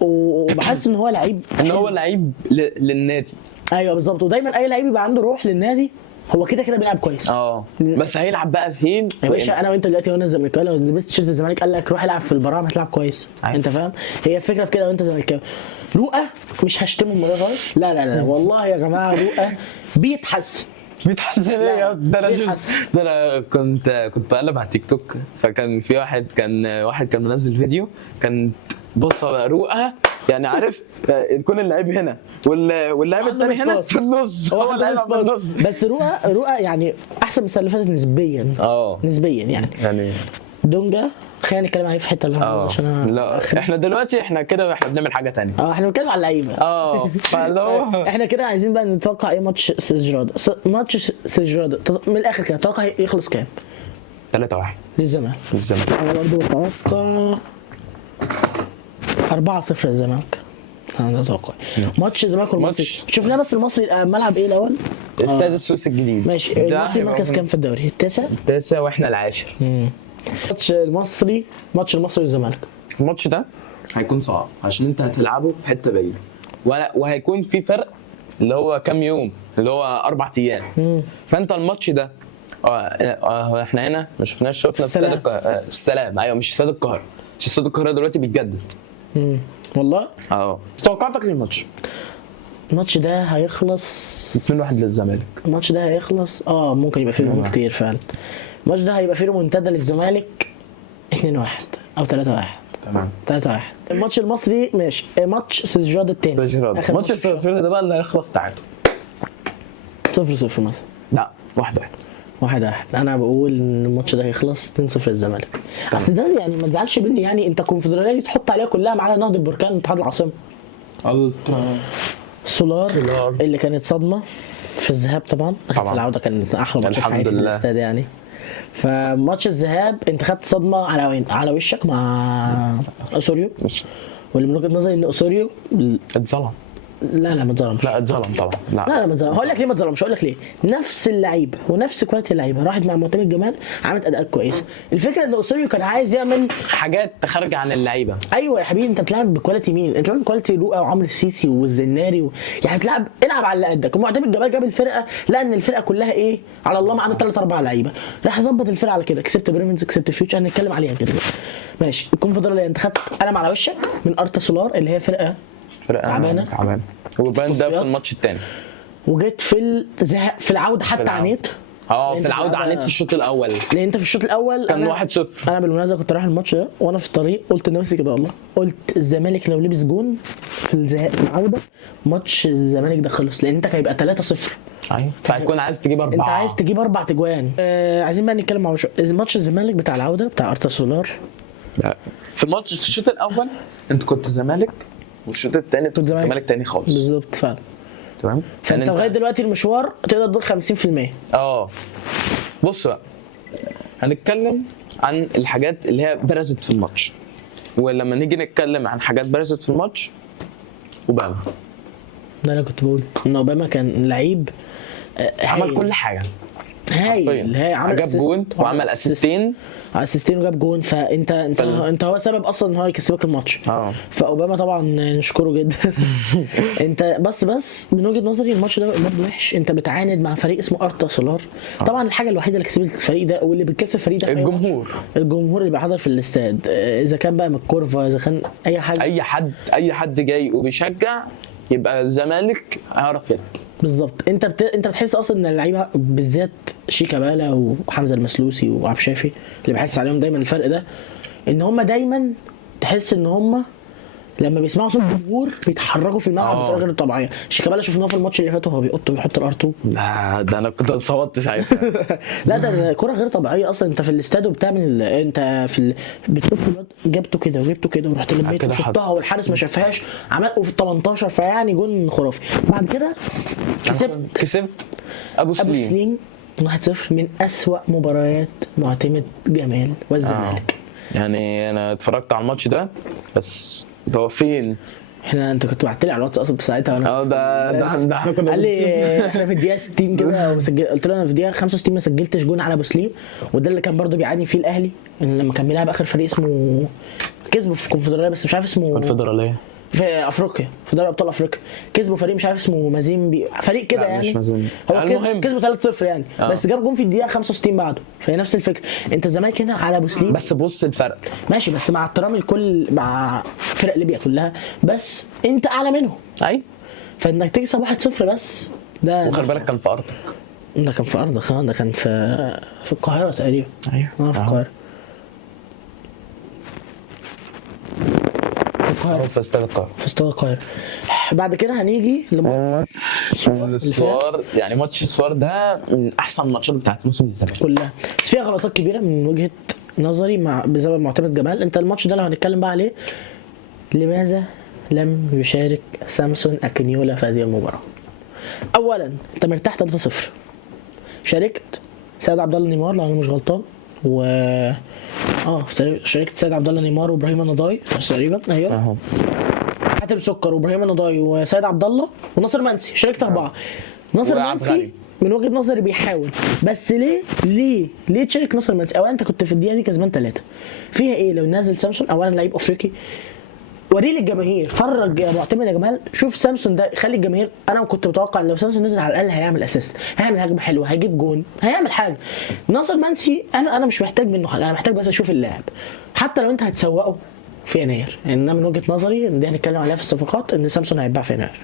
وبحس ان هو لعيب، ان هو لعيب للنادي. ايوه بالظبط. ودايما اي لعيب يبقى عنده روح للنادي هو كده بيلعب كويس. بس هيلعب بقى فين يا باشا؟ انا وانت دلوقتي وانا الزمالكاوي لو لبست تيشيرت الزمالك قال لك روح العب في البراعم هتلعب كويس. انت فاهم؟ هي الفكره في كده. وانت زملكاوي رؤى مش هشتمه المره دي. لا والله يا جماعه رؤى بيتحسن ايه ده انا كنت بقلب على تيك توك، فكان في واحد كان منزل فيديو كان بص رؤى يعني عارف تكون اللعيب هنا واللاعب الثاني هنا في النص. هو اللاعب في النص. بس رؤى يعني احسن من السنه اللي فاتت نسبيا. نسبيا يعني دونجا خلينا نتكلم عليه في حته اللي عشان لا احنا دلوقتي احنا بنعمل حاجه ثانيه. احنا بنتكلم على اللعيبه. احنا كده عايزين بقى نتوقع ايه ماتش سجراده من الاخر كده. توقع يخلص كام؟ 3-1 للزمالك. انا برضه بتوقع 4-0 للزمالك. انا اتوقع ماتش الزمالك والمصري شفناه. بس المصري ملعب ايه الاول؟ استاد السويس الجديد. ماشي. المصري مركز كام في الدوري؟ التاسع واحنا العاشر. ماتش المصري والزمالك. الماتش ده هيكون صعب عشان انت هتلعبه في حته بعيده وهيكون في فرق اللي هو كام يوم، اللي هو 4 ايام. فانت الماتش ده احنا هنا ما شفناش. شفنا استاد السلام. ايوه مش استاد القاهره. استاد القاهره دلوقتي بيتجدد. والله توقعاتك للماتش؟ الماتش ده هيخلص 2-1 للزمالك. الماتش ده هيخلص ممكن يبقى فيه جون كتير فعلا. الماتش ده هيبقى فيه منتدى للزمالك 2-1 او 3-1. تمام 3-1. الماتش المصري ماشي. ماتش سجراده الثاني. ماتش سجراده ده بقى اللي هيخلص تعادل 0-0 مثلا. لا 1-1. انا بقول ان الماتش ده هيخلص 2-0 للزمالك. اصل ده يعني ما تزعلش مني يعني، انت كونفدراليه تحط عليها كلها ما عدا نهضه البركان اتحاد العاصمه. سولار اللي كانت صدمه في الذهاب طبعا. في العوده كان احلى ماتش في حياتي في الاستاد يعني. فماتش الذهاب انت خدت صدمه على وين؟ على وشك مع اسوريو. واللي من وجهه نظري ان اسوريو اتظلم. لا ما اتظلمش. لا اتظلم طبعا. لا ما اتظلم. هقول لك ليه ما اتظلمش. هقول لك ليه. نفس اللعيبه ونفس كواليتي اللعيبه راحت مع معتمد جمال عملت اداء كويس. الفكره ان اسوريو كان عايز يعمل حاجات خارجه عن اللعيبه. ايوه يا حبيبي انت بتلعب بكواليتي مين؟ انت بتلعب بكواليتي رؤى وعمرو السيسي والزناري يعني العب على اللي قدك. ومعتمد جمال جاب الفرقه لان الفرقه كلها ايه على الله ما عدا 3-4 لعيبه. راح ظبط الفرقه على كده. كسبت بيراميدز كسبت فيوتشر هنتكلم عليها كده ماشي. الكونفدراليه انت خدت قلم على وشك من ارتا سولار اللي هي فرقه تعبانه وبان ده في الماتش الثاني. وجيت في العوده حتى عانيت. في العوده عانيت في الشوط الاول. لان انت في الشوط الاول كان 1-0. انا بالمناسبه كنت رايح الماتش ده وانا في الطريق قلت لنفسي كده والله قلت الزمالك لو لبس جون في العوده ماتش الزمالك ده خلص. لان انت هيبقى 3-0. ايوه فهتكون عايز تجيب 4. انت عايز تجيب 4 تجوان. عايزين بقى نتكلم مع ماتش الزمالك بتاع العوده بتاع ارتا سولار. في الماتش الشوط الاول انت كنت الزمالك والشوط الثاني انت كنت الزمالك تاني خالص. بالظبط فعلا. تمام. فانت لغايه دلوقتي المشوار تقدر تقول 50%. بص بقى هنتكلم عن الحاجات اللي هي برزت في الماتش. ولما نيجي نتكلم عن حاجات برزت في الماتش اوباما ده انا كنت بقول ان اوباما كان لعيب عمل كل حاجه هايل. عمل جاب جون وعمل اسيستين وجاب جون. انت هو سبب اصلا ان هو يكسبك الماتش. فاوباما طبعا نشكره جدا. انت بس من وجهه نظري الماتش ده برضه وحش. انت بتعاند مع فريق اسمه ارتا سولار. طبعا الحاجه الوحيده اللي كسبت الفريق ده واللي بتكسب الفريق ده الجمهور اللي بيحضر في الاستاد، اذا كان بقى من الكورفا، اذا كان اي حاجه، اي حد جاي وبيشجع يبقى الزمالك هيعرف يلعب بالظبط. انت بتحس اصلا ان اللعيبه بالذات شيكابالا وحمزه المسلوسي وعبد الشافي اللي بحس عليهم دايما الفرق ده، ان هم دايما تحس ان هم لما بيسمعوا صوت الجمهور بيتحركوا في الملعب بطريقه غير طبيعيه. شيكابالا شفناه في الماتش اللي فات وهو بيقط ويحط الار2 ده انا كنت صوتت ساعتها. لا ده كره غير طبيعيه اصلا. انت في الاستاد وبتعمل انت بتشوف جبته كده وجبته كده ورحت لميته وشطها والحارس ما شافهاش عمل في ال 18 فيعني جون خرافي. بعد كده كسبت ابو سليم 1-0 من أسوأ مباريات معتمد جمال والزمالك. يعني انا اتفرجت على الماتش ده بس هو فين؟ انت كنت بعت لي على الواتس اصلا ساعتها وانا ده احنا كنا قال لي احنا في الدقيقه 60 كده قلت له انا في الدقيقه 65 ما سجلتش جون على ابو سليم. وده اللي كان برضو بيعاني فيه الاهلي ان لما كان بيلعب اخر فريق اسمه كسبوا في الكونفدراليه بس مش عارف اسمه الكونفدراليه في افريقيا في دوري ابطال افريقيا. كسبوا فريق مش عارف اسمه مازيمبي فريق كده يعني مش مازيمبي. هو المهم كسبوا 3-0 يعني بس جاب جون في الدقيقه 65 بعده. فهي نفس الفكره. انت الزمالك هنا على ابو سليم بس بص الفرق ماشي بس مع احترامي الكل مع فرق ليبيا كلها بس انت اعلى منهم. اي فانك تكسب 1-0 بس ده وخلي بالك كان في ارضك. ده كان في ارضك. ده كان في القاهره تقريبا. ايوه في القاهره في استاد القاهره. في استاد القاهره. بعد كده هنيجي السوار. يعني ماتش السوار ده من احسن الماتشات بتاعت موسم الزمالك كلها بس فيها غلطات كبيره من وجهه نظري بسبب معتمد جمال. انت الماتش ده لو هنتكلم بقى عليه لماذا لم يشارك سامسون اكينيولا في هذه المباراه؟ اولا انت مرتاح 3-0 شاركت سيد عبد الله نيمار لو انا مش غلطان شاركت سيد عبد الله نيمار وابراهيم النضاي تقريبا. ايوه حاتم سكر وابراهيم النضاي وسيد عبد الله وناصر منسي. شاركت 4. ناصر منسي من وجهه نظري بيحاول بس ليه تشارك ناصر منسي؟ اولا انت كنت في الدقيقه دي كسبان 3 فيها ايه لو نازل سامسون؟ اولا لعيب افريقي وريه للجماهير. فرج يا معتمد يا جمال شوف سامسون ده خلي الجماهير. انا كنت متوقع ان لو سامسون نزل على الاقل هيعمل اسيست هيعمل هجمه حلوه هيجيب جون هيعمل حاجه. ناصر منسي انا مش محتاج منه حاجه. انا محتاج بس اشوف اللاعب حتى لو انت هتسوقه في يناير. يعني من وجهه نظري دي هنتكلم عليها في الصفقات ان سامسون هيتباع في يناير.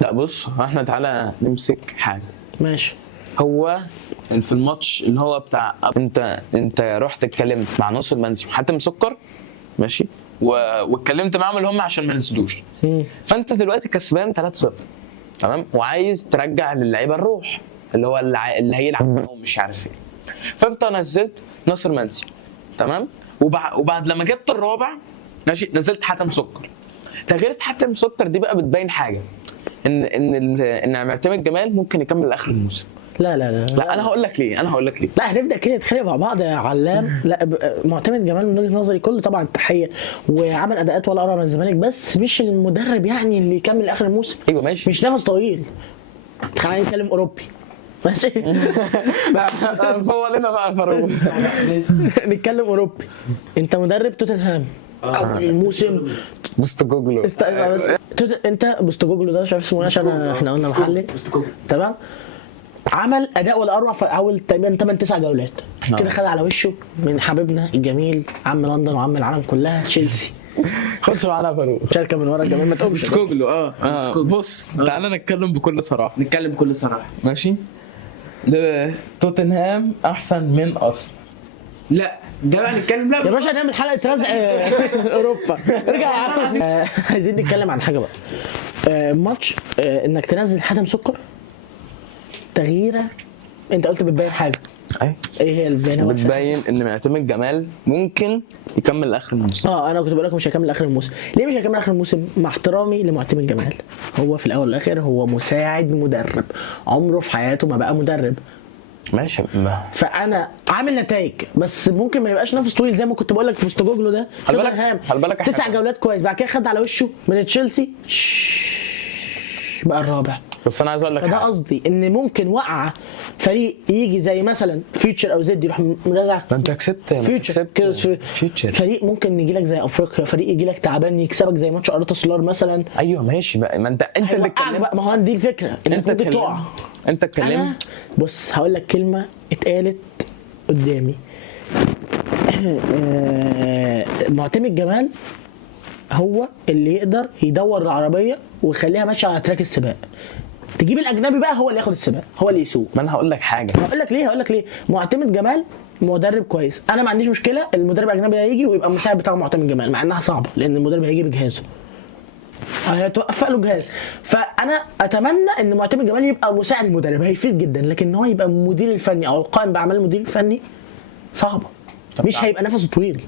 لا بص احنا تعالى نمسك حاجه ماشي. هو في الماتش اللي هو بتاع انت رحت اتكلمت مع ناصر منسي وحتى مسكر ماشي واتكلمت معاهم اللي هم عشان ما ينزلوش. فانت دلوقتي كسبان 3-0 تمام وعايز ترجع للعيبه الروح اللي هو اللي هيلعب مش عارف ايه. فانت نزلت ناصر منسي تمام وبعد لما جبت الرابع ماشي نزلت حاتم سكر. تغيير حاتم سكر دي بقى بتبين حاجه ان معتمد جمال ممكن يكمل لاخر الموسم. لا انا هقول لك ليه لا هنبدا كده نتخانق مع بعض يا علام. لا معتمد جمال من وجهه نظري كل طبعا التحيه وعمل اداءات ولا اروع من الزمالك بس مش المدرب يعني اللي يكمل لاخر الموسم. ايوه ماشي مش نفس طويل. خلينا نتكلم اوروبي ماشي. فهو لنا بقى فاروق نتكلم اوروبي. انت مدرب توتنهام اول الموسم بوستوجلو انت بوستوجلو ده مش عارف اسمه ايه عشان احنا قلنا محلي تمام. عمل اداء ولا اروع في اول تقريبا 8-9 جولات كده. خد على وشه من حبيبنا الجميل عم لندن وعم العالم كلها تشيلسي. خش معانا فاروق شركه من ورا الجميل ما تقومش بوستوجلو. بص تعالى نتكلم بكل صراحه. ماشي. ده توتنهام احسن من ارسنال. لا ده بقى نتكلم. لا يا باشا نعمل حلقه رزع اوروبا. ارجع عايزين نتكلم عن حاجه بقى. ماتش انك تنزل حاتم سكر تغييره. انت قلت بتبين حاجه. ايه هي اللي بتبين ان معتمد جمال ممكن يكمل لاخر الموسم. انا كنت بقول لك مش هيكمل لاخر الموسم. ليه مش هيكمل لاخر الموسم؟ مع احترامي لمعتمد جمال هو في الاول والاخر هو مساعد مدرب. عمره في حياته ما بقى مدرب ماشي. فانا عامل نتائج بس ممكن ما يبقاش نفس طويل زي ما كنت بقول لك في مستوجلو ده. خلي بالك 9 جولات كويس بعد كده خد على وشه من تشيلسي خدهاش بقى الرابع. بس انا عايز اقول لك فده حاجة. قصدي ان ممكن وقع فريق يجي زي مثلا فيوتشر او زد يروح مرزع ما انت كسبت فيوتشر كده فيوتشر. فريق ممكن يجي لك زي افريقيا، فريق يجي لك تعبان يكسبك زي ماتش ارتا سولار مثلا. ايوه ماشي بقى، ما انت اللي هيوقعك اتكلمت. بقى، ما هو دي الفكره انك انت ممكن تقع. انت انا اتكلمت. بص هقول لك كلمه اتقالت قدامي. معتمد جمال هو اللي يقدر يدور العربيه ويخليها ماشيه على تراك السباق. تجيب الاجنبي بقى هو اللي ياخد السباق، هو اللي يسوق. ما انا هقول لك حاجه. هقول لك ليه معتمد جمال مدرب كويس. انا ما عنديش مشكله المدرب الاجنبي ده يجي ويبقى المساعد بتاع معتمد جمال، مع انها صعبه لان المدرب هيجي بجهازه، هيتوفق له جهاز. فانا اتمنى ان معتمد جمال يبقى مساعد المدرب، هيفيد جدا. لكن ان هو يبقى المدير الفني او القائم باعمال المدير الفني صعبه، مش هيبقى نفسه طويل.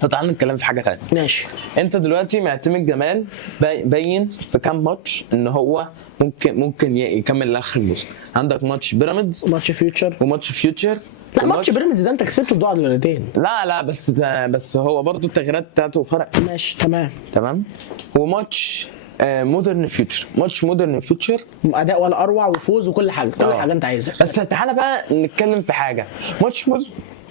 طب تعالى نتكلم في حاجه ثانيه. ماشي. انت دلوقتي معتمد جمال باين في كام ماتش ان هو ممكن يكمل لاخر الموسم. عندك ماتش بيراميدز ماتش فيوتشر وماتش فيوتشر. لا ماتش بيراميدز ده انت كسبته الضوء على الولدين. لا بس هو برضو التغييرات بتاعته فرق. ماشي تمام. وماتش مودرن فيوتشر، ماتش مودرن فيوتشر اداء ولا اروع وفوز وكل حاجه، كل حاجه انت عايزها. بس تعالى بقى نتكلم في حاجه.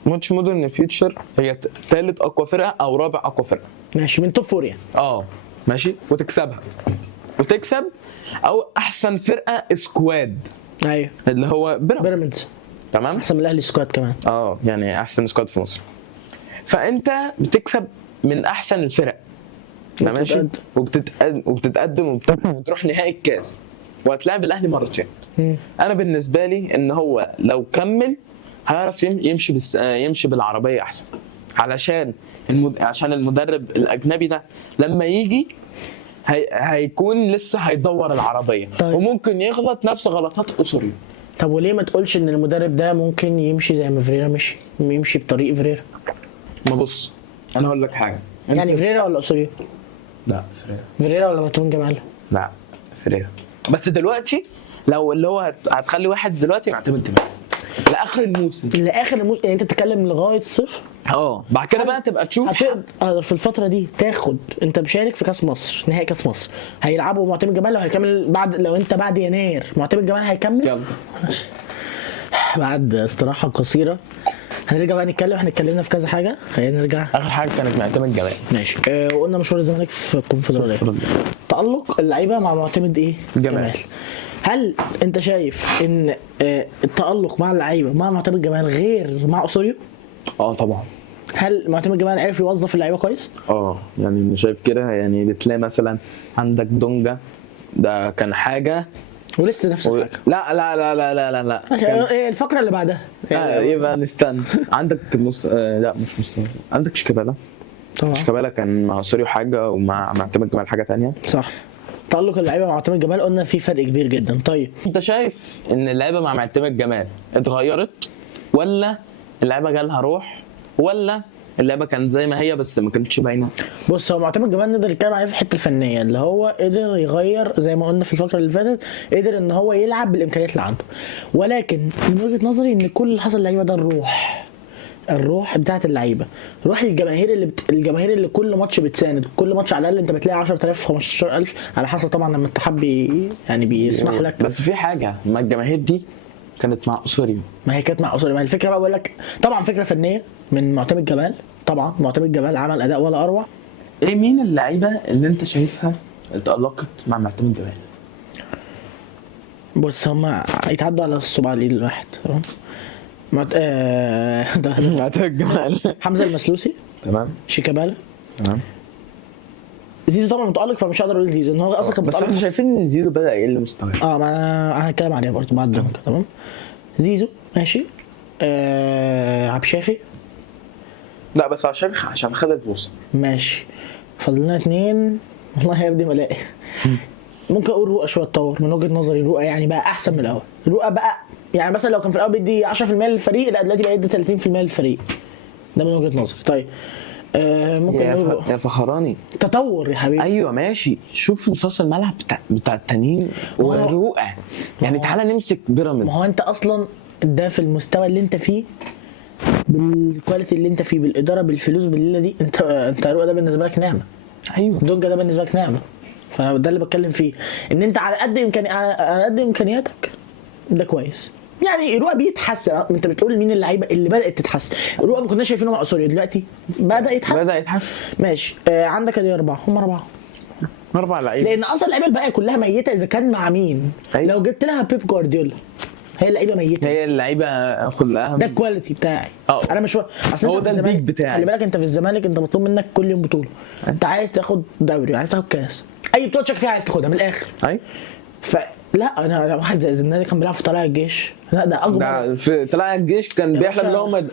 ماتش مودرن فيوتشر هي ثالث اقوى فرقه او رابع اقوى فرقه. ماشي من توب فور يعني. ماشي، وتكسبها وتكسب او احسن فرقه سكواد ايوه اللي هو بيراميدز. تمام. احسن من الاهلي سكواد كمان. يعني احسن سكواد في مصر. فانت بتكسب من احسن الفرق. ماشي. وبتتقدم وبتروح نهائي الكاس وهتلاعب الاهلي مرتين. انا بالنسبه لي ان هو لو كمل هيعرف يمشي بالعربيه احسن، علشان عشان المدرب الاجنبي ده لما يجي هيكون لسه هيدور العربيه. طيب. وممكن يغلط نفس غلطات اسوريو. طب وليه ما تقولش ان المدرب ده ممكن يمشي زي ما فريرا مشي، يمشي بطريق فريرا؟ ما بص انا هقول لك حاجه. يعني فريرا ولا اسوريو؟ لا فريرا ولا معتمد جمال؟ لا فريرا. بس دلوقتي لو اللي هو هتخلي واحد دلوقتي معتمد جمال لاخر الموسم. يعني انت تتكلم لغايه الصفر. بعد كده بقى تبقى تشوف هتقدر في الفتره دي تاخد. انت مشارك في كاس مصر، نهائي كاس مصر هيلعبوا معتمد جمال. لو هيكمل لو انت بعد يناير معتمد جمال هيكمل. يلا بعد استراحه قصيره هنرجع بقى نتكلم. احنا اتكلمنا في كذا حاجه، خلينا نرجع. اخر حاجه كانت معتمد جمال. ماشي. وقلنا مشوار الزمالك في الكونفدراليه، تألق اللعيبه مع معتمد جمال. هل انت شايف ان التألق مع اللعيبه مع معتمد جمال غير مع اسوريو؟ طبعا. هل معتمد جمال عرف يوظف اللعيبه كويس؟ يعني انا شايف كده. يعني بتلاقي مثلا عندك دونجا ده كان حاجه ولسه نفس الحاجه. لا لا لا لا لا لا لا ايه الفقره اللي بعدها؟ يبقى نستنى. عندك لا مش مستنى. عندك شيكابالا. طبعا شيكابالا كان مع سوريو حاجه ومع معتمد جمال حاجه تانية. صح. تألق اللعيبه مع معتمد جمال قلنا في فرق كبير جدا. طيب انت شايف ان اللعيبه مع معتمد جمال اتغيرت، ولا اللعيبه جالها روح، ولا اللعبه كانت زي ما هي بس ما كانتش باينه؟ بص هو معتمد جمال نقدر نتكلم عليه في الحته الفنيه، اللي هو قدر يغير زي ما قلنا في الفقره اللي فاتت، قدر ان هو يلعب بالامكانيات اللي عنده. ولكن من وجهه نظري ان كل اللي حصل اللعيبه ده الروح بتاعت اللعيبه، روح الجماهير اللي كل ماتش بتساند. كل ماتش على الاقل انت بتلاقي 10000 15000 على حسب طبعا لما الاتحاد يعني بيسمح لك. بس في حاجه، ما الجماهير دي كانت مع اسوريو. ما هي كانت مع اسوريو. ما الفكره بقى بقول لك طبعا فكره فنيه من معتمد جمال. طبعا معتمد جمال عمل اداء ولا اروع. مين اللعيبه اللي انت شايفها اتألقت مع معتمد جمال؟ بص هم يتعدوا على الصباع الايد الواحد. تمام. معتمد جمال. حمزه المسلوسي. تمام. شيكابالا. تمام. زيزو طبعا متألق فمش هقدر اقول زيزو ان هو اصلا كان بس متألق. احنا شايفين ان زيزو بدأ يقل مستواه. ما انا هتكلم عليها برضه بعد دونك. تمام. زيزو ماشي. عبد الشافي. لا بس عشان خد البوصه. ماشي. فضلنا 2. والله يا ابني ملاقي. ممكن اقول رؤى شويه اتطور من وجهه نظري. رؤى يعني بقى احسن من الاول. رؤى بقى يعني مثلا لو كان في الاول بيدي 10% للفريق، لا دلوقتي بقى يدي 30% للفريق. ده من وجهه نظري. طيب ممكن يا فخراني تطور يا حبيبي. ايوه ماشي. شوف نصاص الملعب بتاع التانيين ورؤى. يعني تعالى نمسك بيراميدز. ما هو انت اصلا ده في المستوى اللي انت فيه، بالكواليتي اللي انت فيه، بالاداره، بالفلوس، بالليله دي، انت رؤى ده بالنسبه لك نعمه. ايوه. دونجا ده بالنسبه لك نعمه. فده اللي بتكلم فيه، ان انت على قد امكانياتك ده كويس. يعني الرؤى بيتحسن. انت بتقول مين اللعيبه اللي بدات تتحسن؟ الرؤى ما كناش شايفينه مع اسوريا، دلوقتي بدا يتحسن. ماشي. عندك ادي 4 هم 4 لعيبه، لان اصلا اللعيبه الباقيه كلها ميته. اذا كان مع مين؟ أيوة. لو جبت لها بيب جوارديولا هي اللعيبه ميته، هي اللعيبه كلها. ده الكواليتي بتاعي. انا مش اصل هو انت ده في الزمالك البيك بتاعي. خلي بالك انت في الزمالك انت مطلوب منك كل يوم بطوله. انت عايز تاخد دوري، عايز تاخد كاس، اي بطوله تشارك فيها عايز تاخدها من الاخر. اي فلا انا واحد زي الزنادي كان بيلعب في طلائع الجيش، لا ده اكبر. ده في طلائع الجيش كان بيحلم ان هو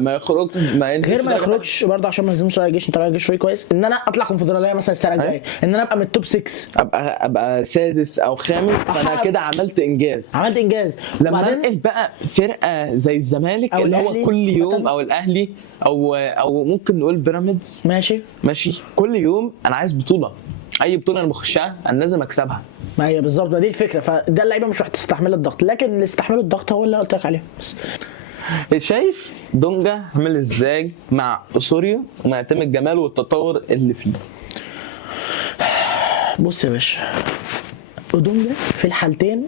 ما يخرج، غير ما يخرجش برضه عشان ما يهزمش طلائع الجيش. طلائع الجيش فريق كويس، ان انا اطلع كونفدراليه مثلا السنه الجايه، ان انا ابقى من التوب 6، ابقى سادس او خامس، فانا كده عملت انجاز. لما انقل بقى فرقه زي الزمالك اللي هو كل يوم، او الاهلي او ممكن نقول بيراميدز، ماشي كل يوم انا عايز بطوله. اي بطوله انا بخشها انا لازم اكسبها. ما هي بالظبط دي الفكره. فده اللعيبه مش هتستحمل الضغط، لكن اللي استحملوا الضغط هو اللي قلت لك عليه بس. شايف دونجا عامل ازاي مع اسوريو ومع تامر جمال والتطور اللي فيه؟ بص يا باشا، دونجا في الحالتين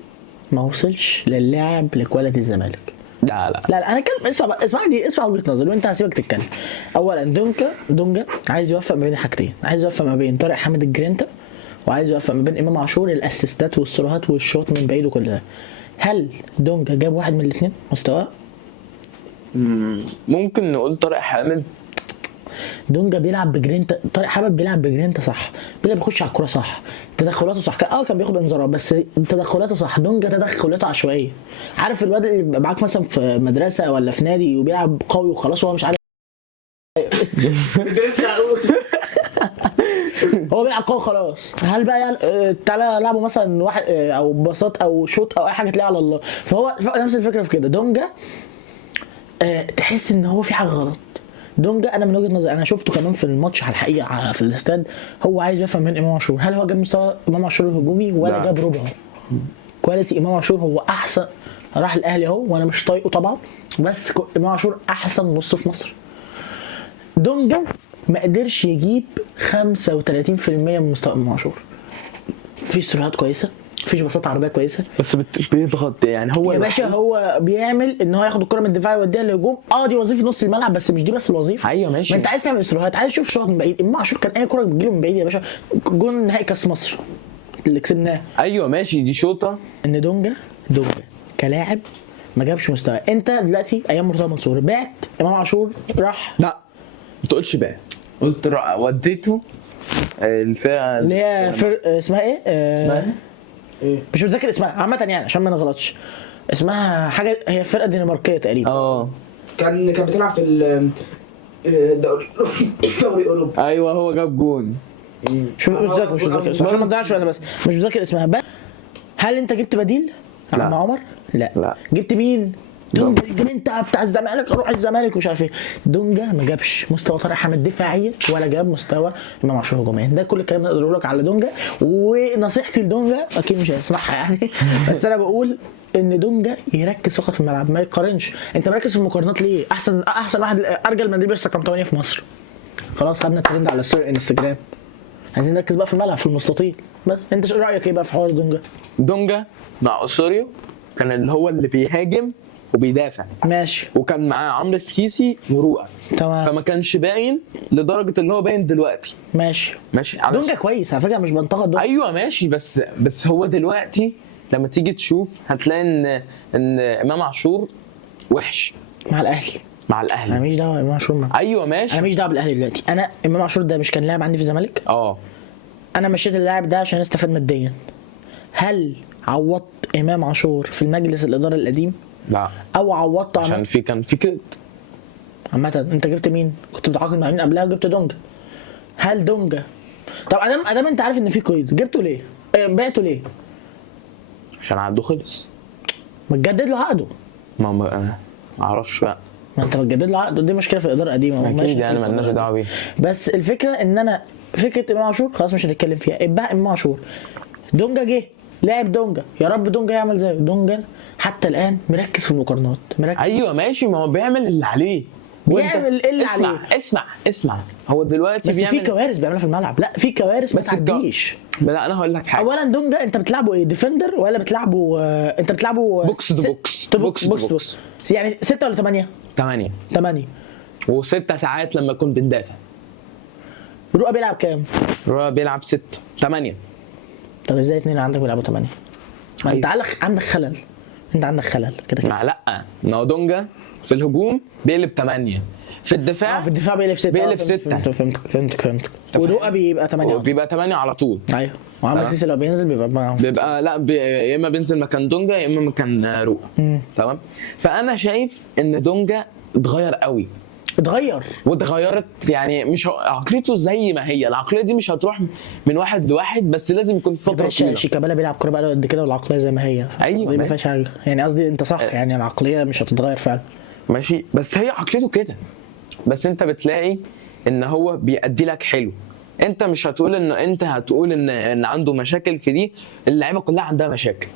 ما وصلش للاعب لكواليتي الزمالك. لا انا كلام. اسمع وجهه نظري وانت هسيبك تتكلم. اولا دونجا عايز يوفق ما بين حاجتين، عايز يوفق ما بين طارق حامد الجرينتا، وعايز يوفق ما بين امام عاشور الاسيستات والسروهات والشوط من بعيد وكل ده. هل دونجا جاب واحد من الاثنين مستواه؟ ممكن نقول طارق حامد. دونجا بيلعب بجرينتا، طارق حامد بيلعب بجرينتا صح، بيخش على الكوره صح، تدخلاته صح. كان بياخد انذارات بس تدخلاته صح. دونجا تدخلاته عشوائيه. عارف الواد اللي بيبقى معاك مثلا في مدرسه ولا في نادي وبيلعب قوي وخلاص وهو مش عارف هو بيلعب قوي خلاص. هل بقى تعالى لعبه مثلا واحد او باصات او شوط او اي حاجه تلاقيها على الله. فهو نفس الفكره في كده. دونجا تحس ان هو في حاجه غلط. دونجا انا من وجهه نظري انا شفته كمان في الماتش على الحقيقه في الاستاد، هو عايز يفهم من امام عاشور. هل هو جاب مستوى امام عاشور الهجومي ولا لا. جاب ربعه كواليتي امام عاشور. هو احسن، راح الاهلي اهو وانا مش طايقه طبعا، بس امام عاشور احسن نص في مصر. دونجا ما قدرش يجيب 35% من مستوى امام عاشور. في سرعات كويسه، مفيش باصات عرضيه كويسه، بس بيضغط. يعني هو يا باشا هو بيعمل ان هو ياخد الكره من الدفاع ويوديها للهجوم. دي وظيفه نص الملعب بس مش دي بس الوظيفه. ايوه ماشي. ما انت عايز تعمل سرعات، عايز تشوف شوط من بعيد. امام عاشور كان اي كره بتجيله من بعيد يا باشا. جون نهائي كاس مصر اللي كسبناه. ايوه ماشي دي شوطه. ان دونجا كلاعب ما جابش مستوى. انت دلوقتي ايام مرتضى منصور بعت امام عاشور راح. لا ما تقولش بعت، قلت وديته الفرقه اللي هي اسمها ايه؟ مش متذكر اسمها عامه يعني عشان ما نغلطش. اسمها حاجه، هي فرقه دنماركيه تقريبا. كان بتلعب في الدوري الاوروبي. ايوه هو جاب جون. مش متذكر اسمها عشان ما نضيعش وقت، بس مش متذكر اسمها. هل انت جبت بديل مع عمر؟ لا. جبت مين؟ دونجا انت بتاع الزمالك، روح الزمالك ومش عارف ايه. دونجا ما جابش مستوى طارق حامد دفاعيا ولا جاب مستوى امام عاشور هجوميا. ده كل الكلام اللي اقدر لك على دونجا. ونصيحتي لدونجا اكيد مش هيسمعها يعني بس انا بقول ان دونجا يركز فقط في الملعب، ما يقارنش. انت مركز في المقارنات ليه؟ احسن واحد ارجل منديل بيرسا رقم 8 في مصر. خلاص خدنا الترند على انستجرام، عايزين نركز بقى في الملعب في المستطيل. بس انت رايك ايه بقى في حوار دونجا مع اسوريو؟ كان اللي هو اللي بيهاجم وبيدافع ماشي، وكان معاه عمرو السيسي ورؤى تمام، فما كانش باين لدرجه اللي هو باين دلوقتي. ماشي دونجا كويس على فكره، مش بنتقد دونجا. ايوه ماشي، بس هو دلوقتي لما تيجي تشوف هتلاقي ان امام عاشور وحش مع الاهلي. انا ماليش دعوه امام عاشور ايوه ماشي، انا ماليش دعوه بالاهلي دلوقتي. انا امام عاشور ده مش كان لاعب عندي في الزمالك؟ انا مشيت اللاعب ده عشان استفاد ماديا. هل عوضت امام عاشور في المجلس الاداره القديم؟ لا. او عوضت عشان كان في كده. عامه انت جبت مين؟ كنت بتعاقد مع مين قبلها وجبت دونجا؟ هل دونجا طب ادام انت عارف ان في قيد جبته ليه؟ بعته ليه؟ عشان عقده خلص. ما تجدد له عقده. ما اعرفش بقى. ما انت بتجدد له عقده، دي مشكله في الاداره القديمه. اكيد يعني مالناش دعوه بيه. بس الفكره ان انا فكره امام عاشور خلاص مش هنتكلم فيها. اتبقى امام عاشور. دونجا جه لاعب دونجا، يا رب دونجا يعمل زي دونجا. حتى الان مركز في المقارنات، مركز. ايوه ماشي، ما هو بيعمل اللي عليه. بيعمل اللي عليه. اسمع هو دلوقتي بس في بيعمل كوارث بيعملها في الملعب، لا في كوارث ما بس الجو- تعديش. لا انا هقول لك حاجه. اولا دونجا انت بتلعبه ايه، ديفندر ولا بتلعبه انت بتلعبه بوكس تو بوكس. بوكس تو بوكس يعني 6 ولا 8؟ 8 8. و6 ساعات لما يكون بندافع. رؤى بيلعب كام؟ هو بيلعب 6 8. طب ازاي اتنين عندك بيلعبوا 8؟ ما انت عندك خلل، انت عندك خلل كده كده. لا ما هو دونجا في الهجوم بيقلب 8، في الدفاع في الدفاع بيقلب 6. بيقلب 6. فهمتك. ورؤى بيبقى 8. بيبقى 8 على طول. ايوه، وعمرو تمام. سيسي لو بينزل بيبقى بيبقى لا يا اما بينزل مكان دونجا يا اما مكان رؤى. تمام. فانا شايف ان دونجا اتغير قوي، اتغير. واتغيرت يعني مش عقليته زي ما هي، العقليه دي مش هتروح من واحد لواحد، بس لازم يكون في فتره طويله. شيكابالا بيلعب كوره بقى قد كده والعقليه زي ما هي. ايوه دي ما فيهاش حاجه يعني، قصدي انت صح يعني العقليه مش هتتغير فعلا. ماشي، بس هي عقليته كده، بس انت بتلاقي ان هو بيأدي لك حلو. انت مش هتقول انت هتقول ان عنده مشاكل في دي، اللعيبه كلها عندها مشاكل.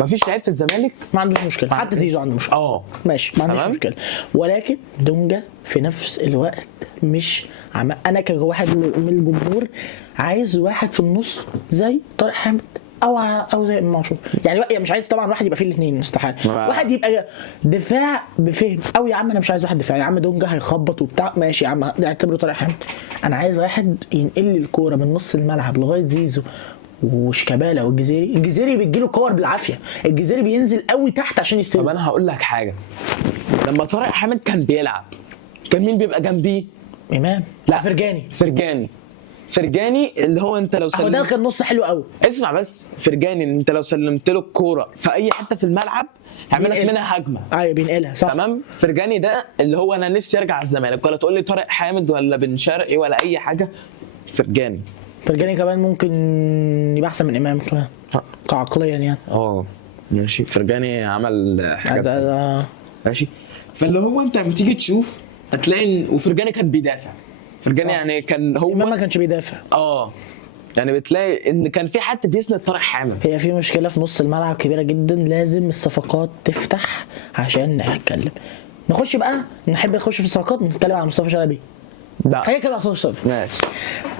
مفيش لعيب في الزمالك ما عندوش مشكله، حتى زيزو عنده مشكله. ماشي ما عندوش تمام. مشكله، ولكن دونجا في نفس الوقت مش انا كواحد من الجمهور عايز واحد في النص زي طارق حامد او زي امام عاشور يعني مش عايز طبعا واحد يبقى فيه الاثنين، استحاله. واحد يبقى دفاع بفهم، او يا عم انا مش عايز واحد دفاع، يا عم دونجا هيخبط وبتاع ماشي يا عم اعتبره طارق حامد. انا عايز واحد ينقل لي الكوره من نص الملعب لغايه زيزو وشيكابالا الجزيري بيجي له كور بالعافيه، الجزيري بينزل قوي تحت عشان يستلم. طب انا هقول لك حاجه، لما طارق حامد كان بيلعب كان مين بيبقى جنبيه؟ امام. لا فرجاني اللي هو انت لو هو ده كان نص حلو قوي. اسمع بس، فرجاني انت لو سلمت له الكوره في اي حته في الملعب هيعمل لك منها هجمه. ايوه بينقلها صح. تمام. فرجاني ده اللي هو انا نفسي ارجع الزمالك، ولا تقول لي طارق حامد ولا بن شرقي ولا اي حاجه. فرجاني كمان ممكن يبقى احسن من امام كمان كعقليا يعني. ماشي. فرجاني عمل حاجات ماشي. فاللي هو انت لما تيجي تشوف هتلاقي وفرجاني كان بيدافع. فرجاني يعني كان هو امام ما كانش بيدافع. يعني بتلاقي ان كان في حد بيسند طارق حامد. هي في مشكله في نص الملعب كبيره جدا، لازم الصفقات تفتح عشان نتكلم. نخش بقى نخش في الصفقات، نتكلم عن مصطفى شلبي. خلينا كده على صفر. ماشي.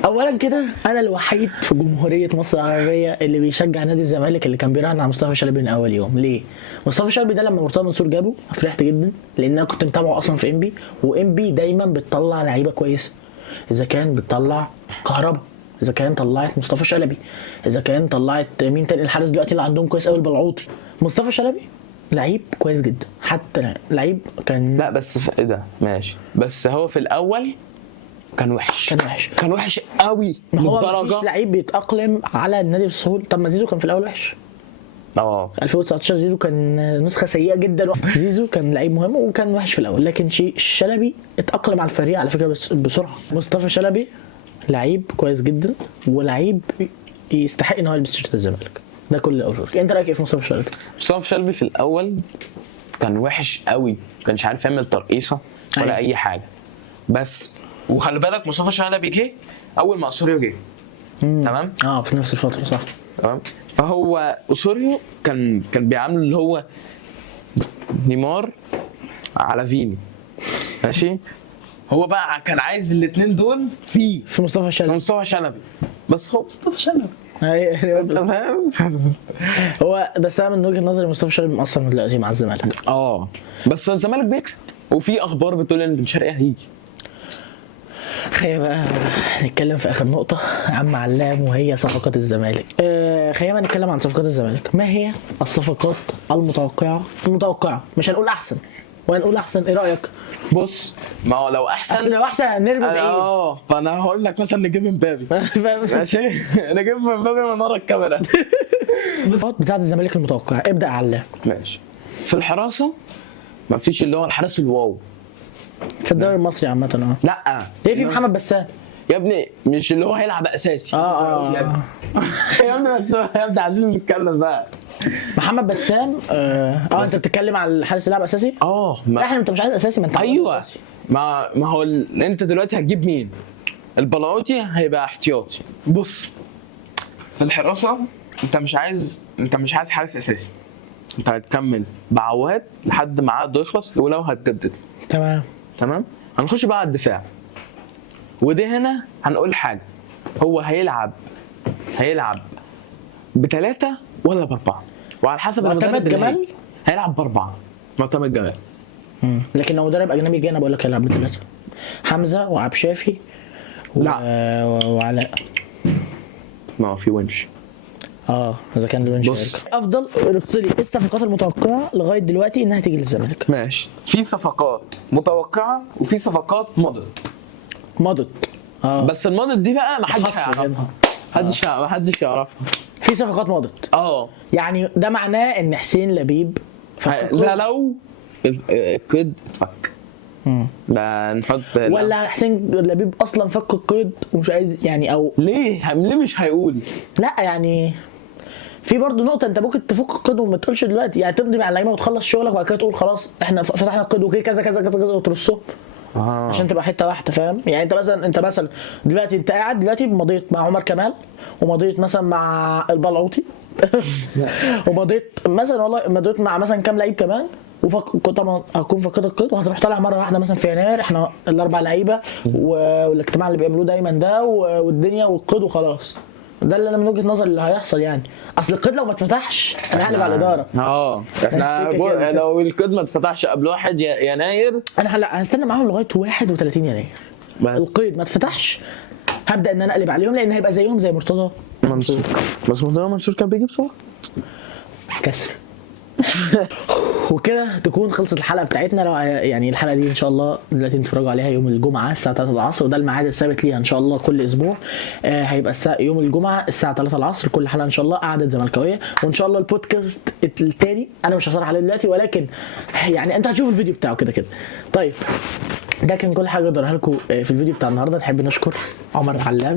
اولا كده انا الوحيد في جمهوريه مصر العربيه اللي بيشجع نادي الزمالك اللي كان بيراهن على مصطفى شلبي من اول يوم. ليه؟ مصطفى شلبي ده لما مرتضى منصور جابه فرحت جدا، لان انا كنت متابعه اصلا في انبي، وانبي دايما بتطلع لعيبه كويسه. اذا كان بتطلع كهربا، اذا كان طلعت مصطفى شلبي، اذا كان طلعت مين تاني الحارس دلوقتي اللي عندهم كويس قوي البلعوطي. مصطفى شلبي لعيب كويس جدا، حتى لعيب كان لا بس ايه ده ماشي، بس هو في الاول كان وحش قوي هو مفيش لعيب بيتأقلم على النادي بسهوله. طب ما زيزو كان في الاول وحش. 2019 زيزو كان نسخه سيئه جدا. زيزو كان لعيب مهم وكان وحش في الاول، لكن شلبي اتأقلم على الفريق على فكره بسرعه. مصطفى شلبي لعيب كويس جدا، ولعيب يستحق ان هو يلبس تيشيرت الزمالك. ده كل اللي اقوله. انت رايك ايه في مصطفى شلبي؟ مصطفى شلبي في الاول كان وحش قوي، ما كانش عارف يعمل ترقيصه ولا اي حاجه. بس وخلي بالك مصطفى شلبي جه اول ما اسوريو جه. تمام. في نفس الفتره صح. تمام. فهو اسوريو كان بيعامل اللي هو نيمار على فيني. ماشي. هو بقى كان عايز الاثنين دول في مصطفى شلبي. بس هو مصطفى شلبي هو بس انا من وجهه نظري مصطفى شلبي مقصر دلوقتي مع الزمالك. بس الزمالك بيكسب، وفي اخبار بتقول ان بن شرقي هيجي. خلينا بقى نتكلم في اخر نقطه عم علام، وهي صفقات الزمالك. خلينا نتكلم عن صفقات الزمالك. ما هي الصفقات المتوقعه مش هنقول احسن وهنقول احسن، ايه رايك؟ بص، ما هو لو احسن نرمي بعيد. فانا هقول لك مثلا نجيب امبابي. ماشي. نجيب امبابي من ورا الكاميرا. بتاعت الزمالك المتوقعه ابدا على. ماشي. في الحراسه ما فيش اللي هو الحارس الواو في الدوري المصري عامه. لا ليه في محمد بسام يا ابني، مش اللي هو هيلعب اساسي. يا ابني بس يا ابني عايزين نتكلم بقى. محمد بسام انت بتتكلم على الحارس اللي لعب اساسي. انت مش عايز اساسي، ما انت ايوه أساسي. ما هو انت دلوقتي هتجيب مين؟ البلاوتي هيبقى احتياطي. بص، في الحراسه انت مش عايز حارس اساسي، انت هتكمل بعواد لحد ما عقده يخلص ولو هتجدد. تمام. هنخش بقى على الدفاع. ودي هنا هنقول حاجه، هو هيلعب بثلاثه ولا باربعه، وعلى حسب معتمد المدرب اللي جمال؟ هيلعب باربعه. معتمد جمال. لكن لو مدرب اجنبي جه انا بقول لك هيلعب بثلاثه، حمزه وعبد شافي وعلاء. ما هو في ونش. اذا كان الونش بص. هيرجع. افضل ارسلي ايه الصفقات المتوقعه لغايه دلوقتي انها تيجي للزمالك؟ ماشي، في صفقات متوقعه وفي صفقات مضت. بس المضت دي بقى ما حدش حصر هيعرفها. جابها. ما حدش يعرفها. في صفقات مضت. يعني ده معناه ان حسين لبيب لا لو القيد اتفك. ده نحط ولا حسين لبيب اصلا فك القيد ومش عايز يعني، او ليه مش هيقول؟ لا يعني في برضه نقطة، انت ممكن تفك القيد وما تقولش دلوقتي، يعني تمضي مع اللعيبة وتخلص شغلك وبعد كده تقول خلاص احنا فتحنا القيد وكده كذا كذا كذا كذا وترصهم. عشان تبقى حته واحده، فاهم؟ يعني انت مثلا دلوقتي انت قاعد دلوقتي مضيت مع عمر كمال، ومضيت مثلا مع البلعوطي ومضيت مثلا والله مضيت مع مثلا كام لعيب كمان، طبعا هكون فقدت القيد وهتروح طالع مره واحده مثلا في يناير احنا الاربع لعيبه والاجتماع اللي بيعملوه دايما ده والدنيا والقيد وخلاص. ده اللي انا من وجهه نظري اللي هيحصل يعني. اصل القيد لو ما اتفتحش انا هقلب على الاداره. احنا لو القيد ما اتفتحش قبل 1 يناير انا هلا هستنى معاهم لغايه 31 يناير بس القيد ما اتفتحش، هبدا ان انا اقلب عليهم لان هيبقى زيهم زي مرتضى منصور. بس مرتضى منصور كان بيجيب صح كسر. وكده تكون خلصت الحلقه بتاعتنا. لو يعني الحلقه دي ان شاء الله دلوقتي نتفرجوا عليها يوم الجمعه الساعه 3 العصر، وده الميعاد الثابت ليها ان شاء الله كل اسبوع. هيبقى يوم الجمعه الساعه 3 العصر كل حلقه ان شاء الله قعده زملكاويه. وان شاء الله البودكاست الثاني انا مش هصرح عليه دلوقتي، ولكن يعني انت هتشوف الفيديو بتاعه كده كده. طيب ده كان كل حاجه اقدرها لكم في الفيديو بتاع النهارده. نحب نشكر عمر علام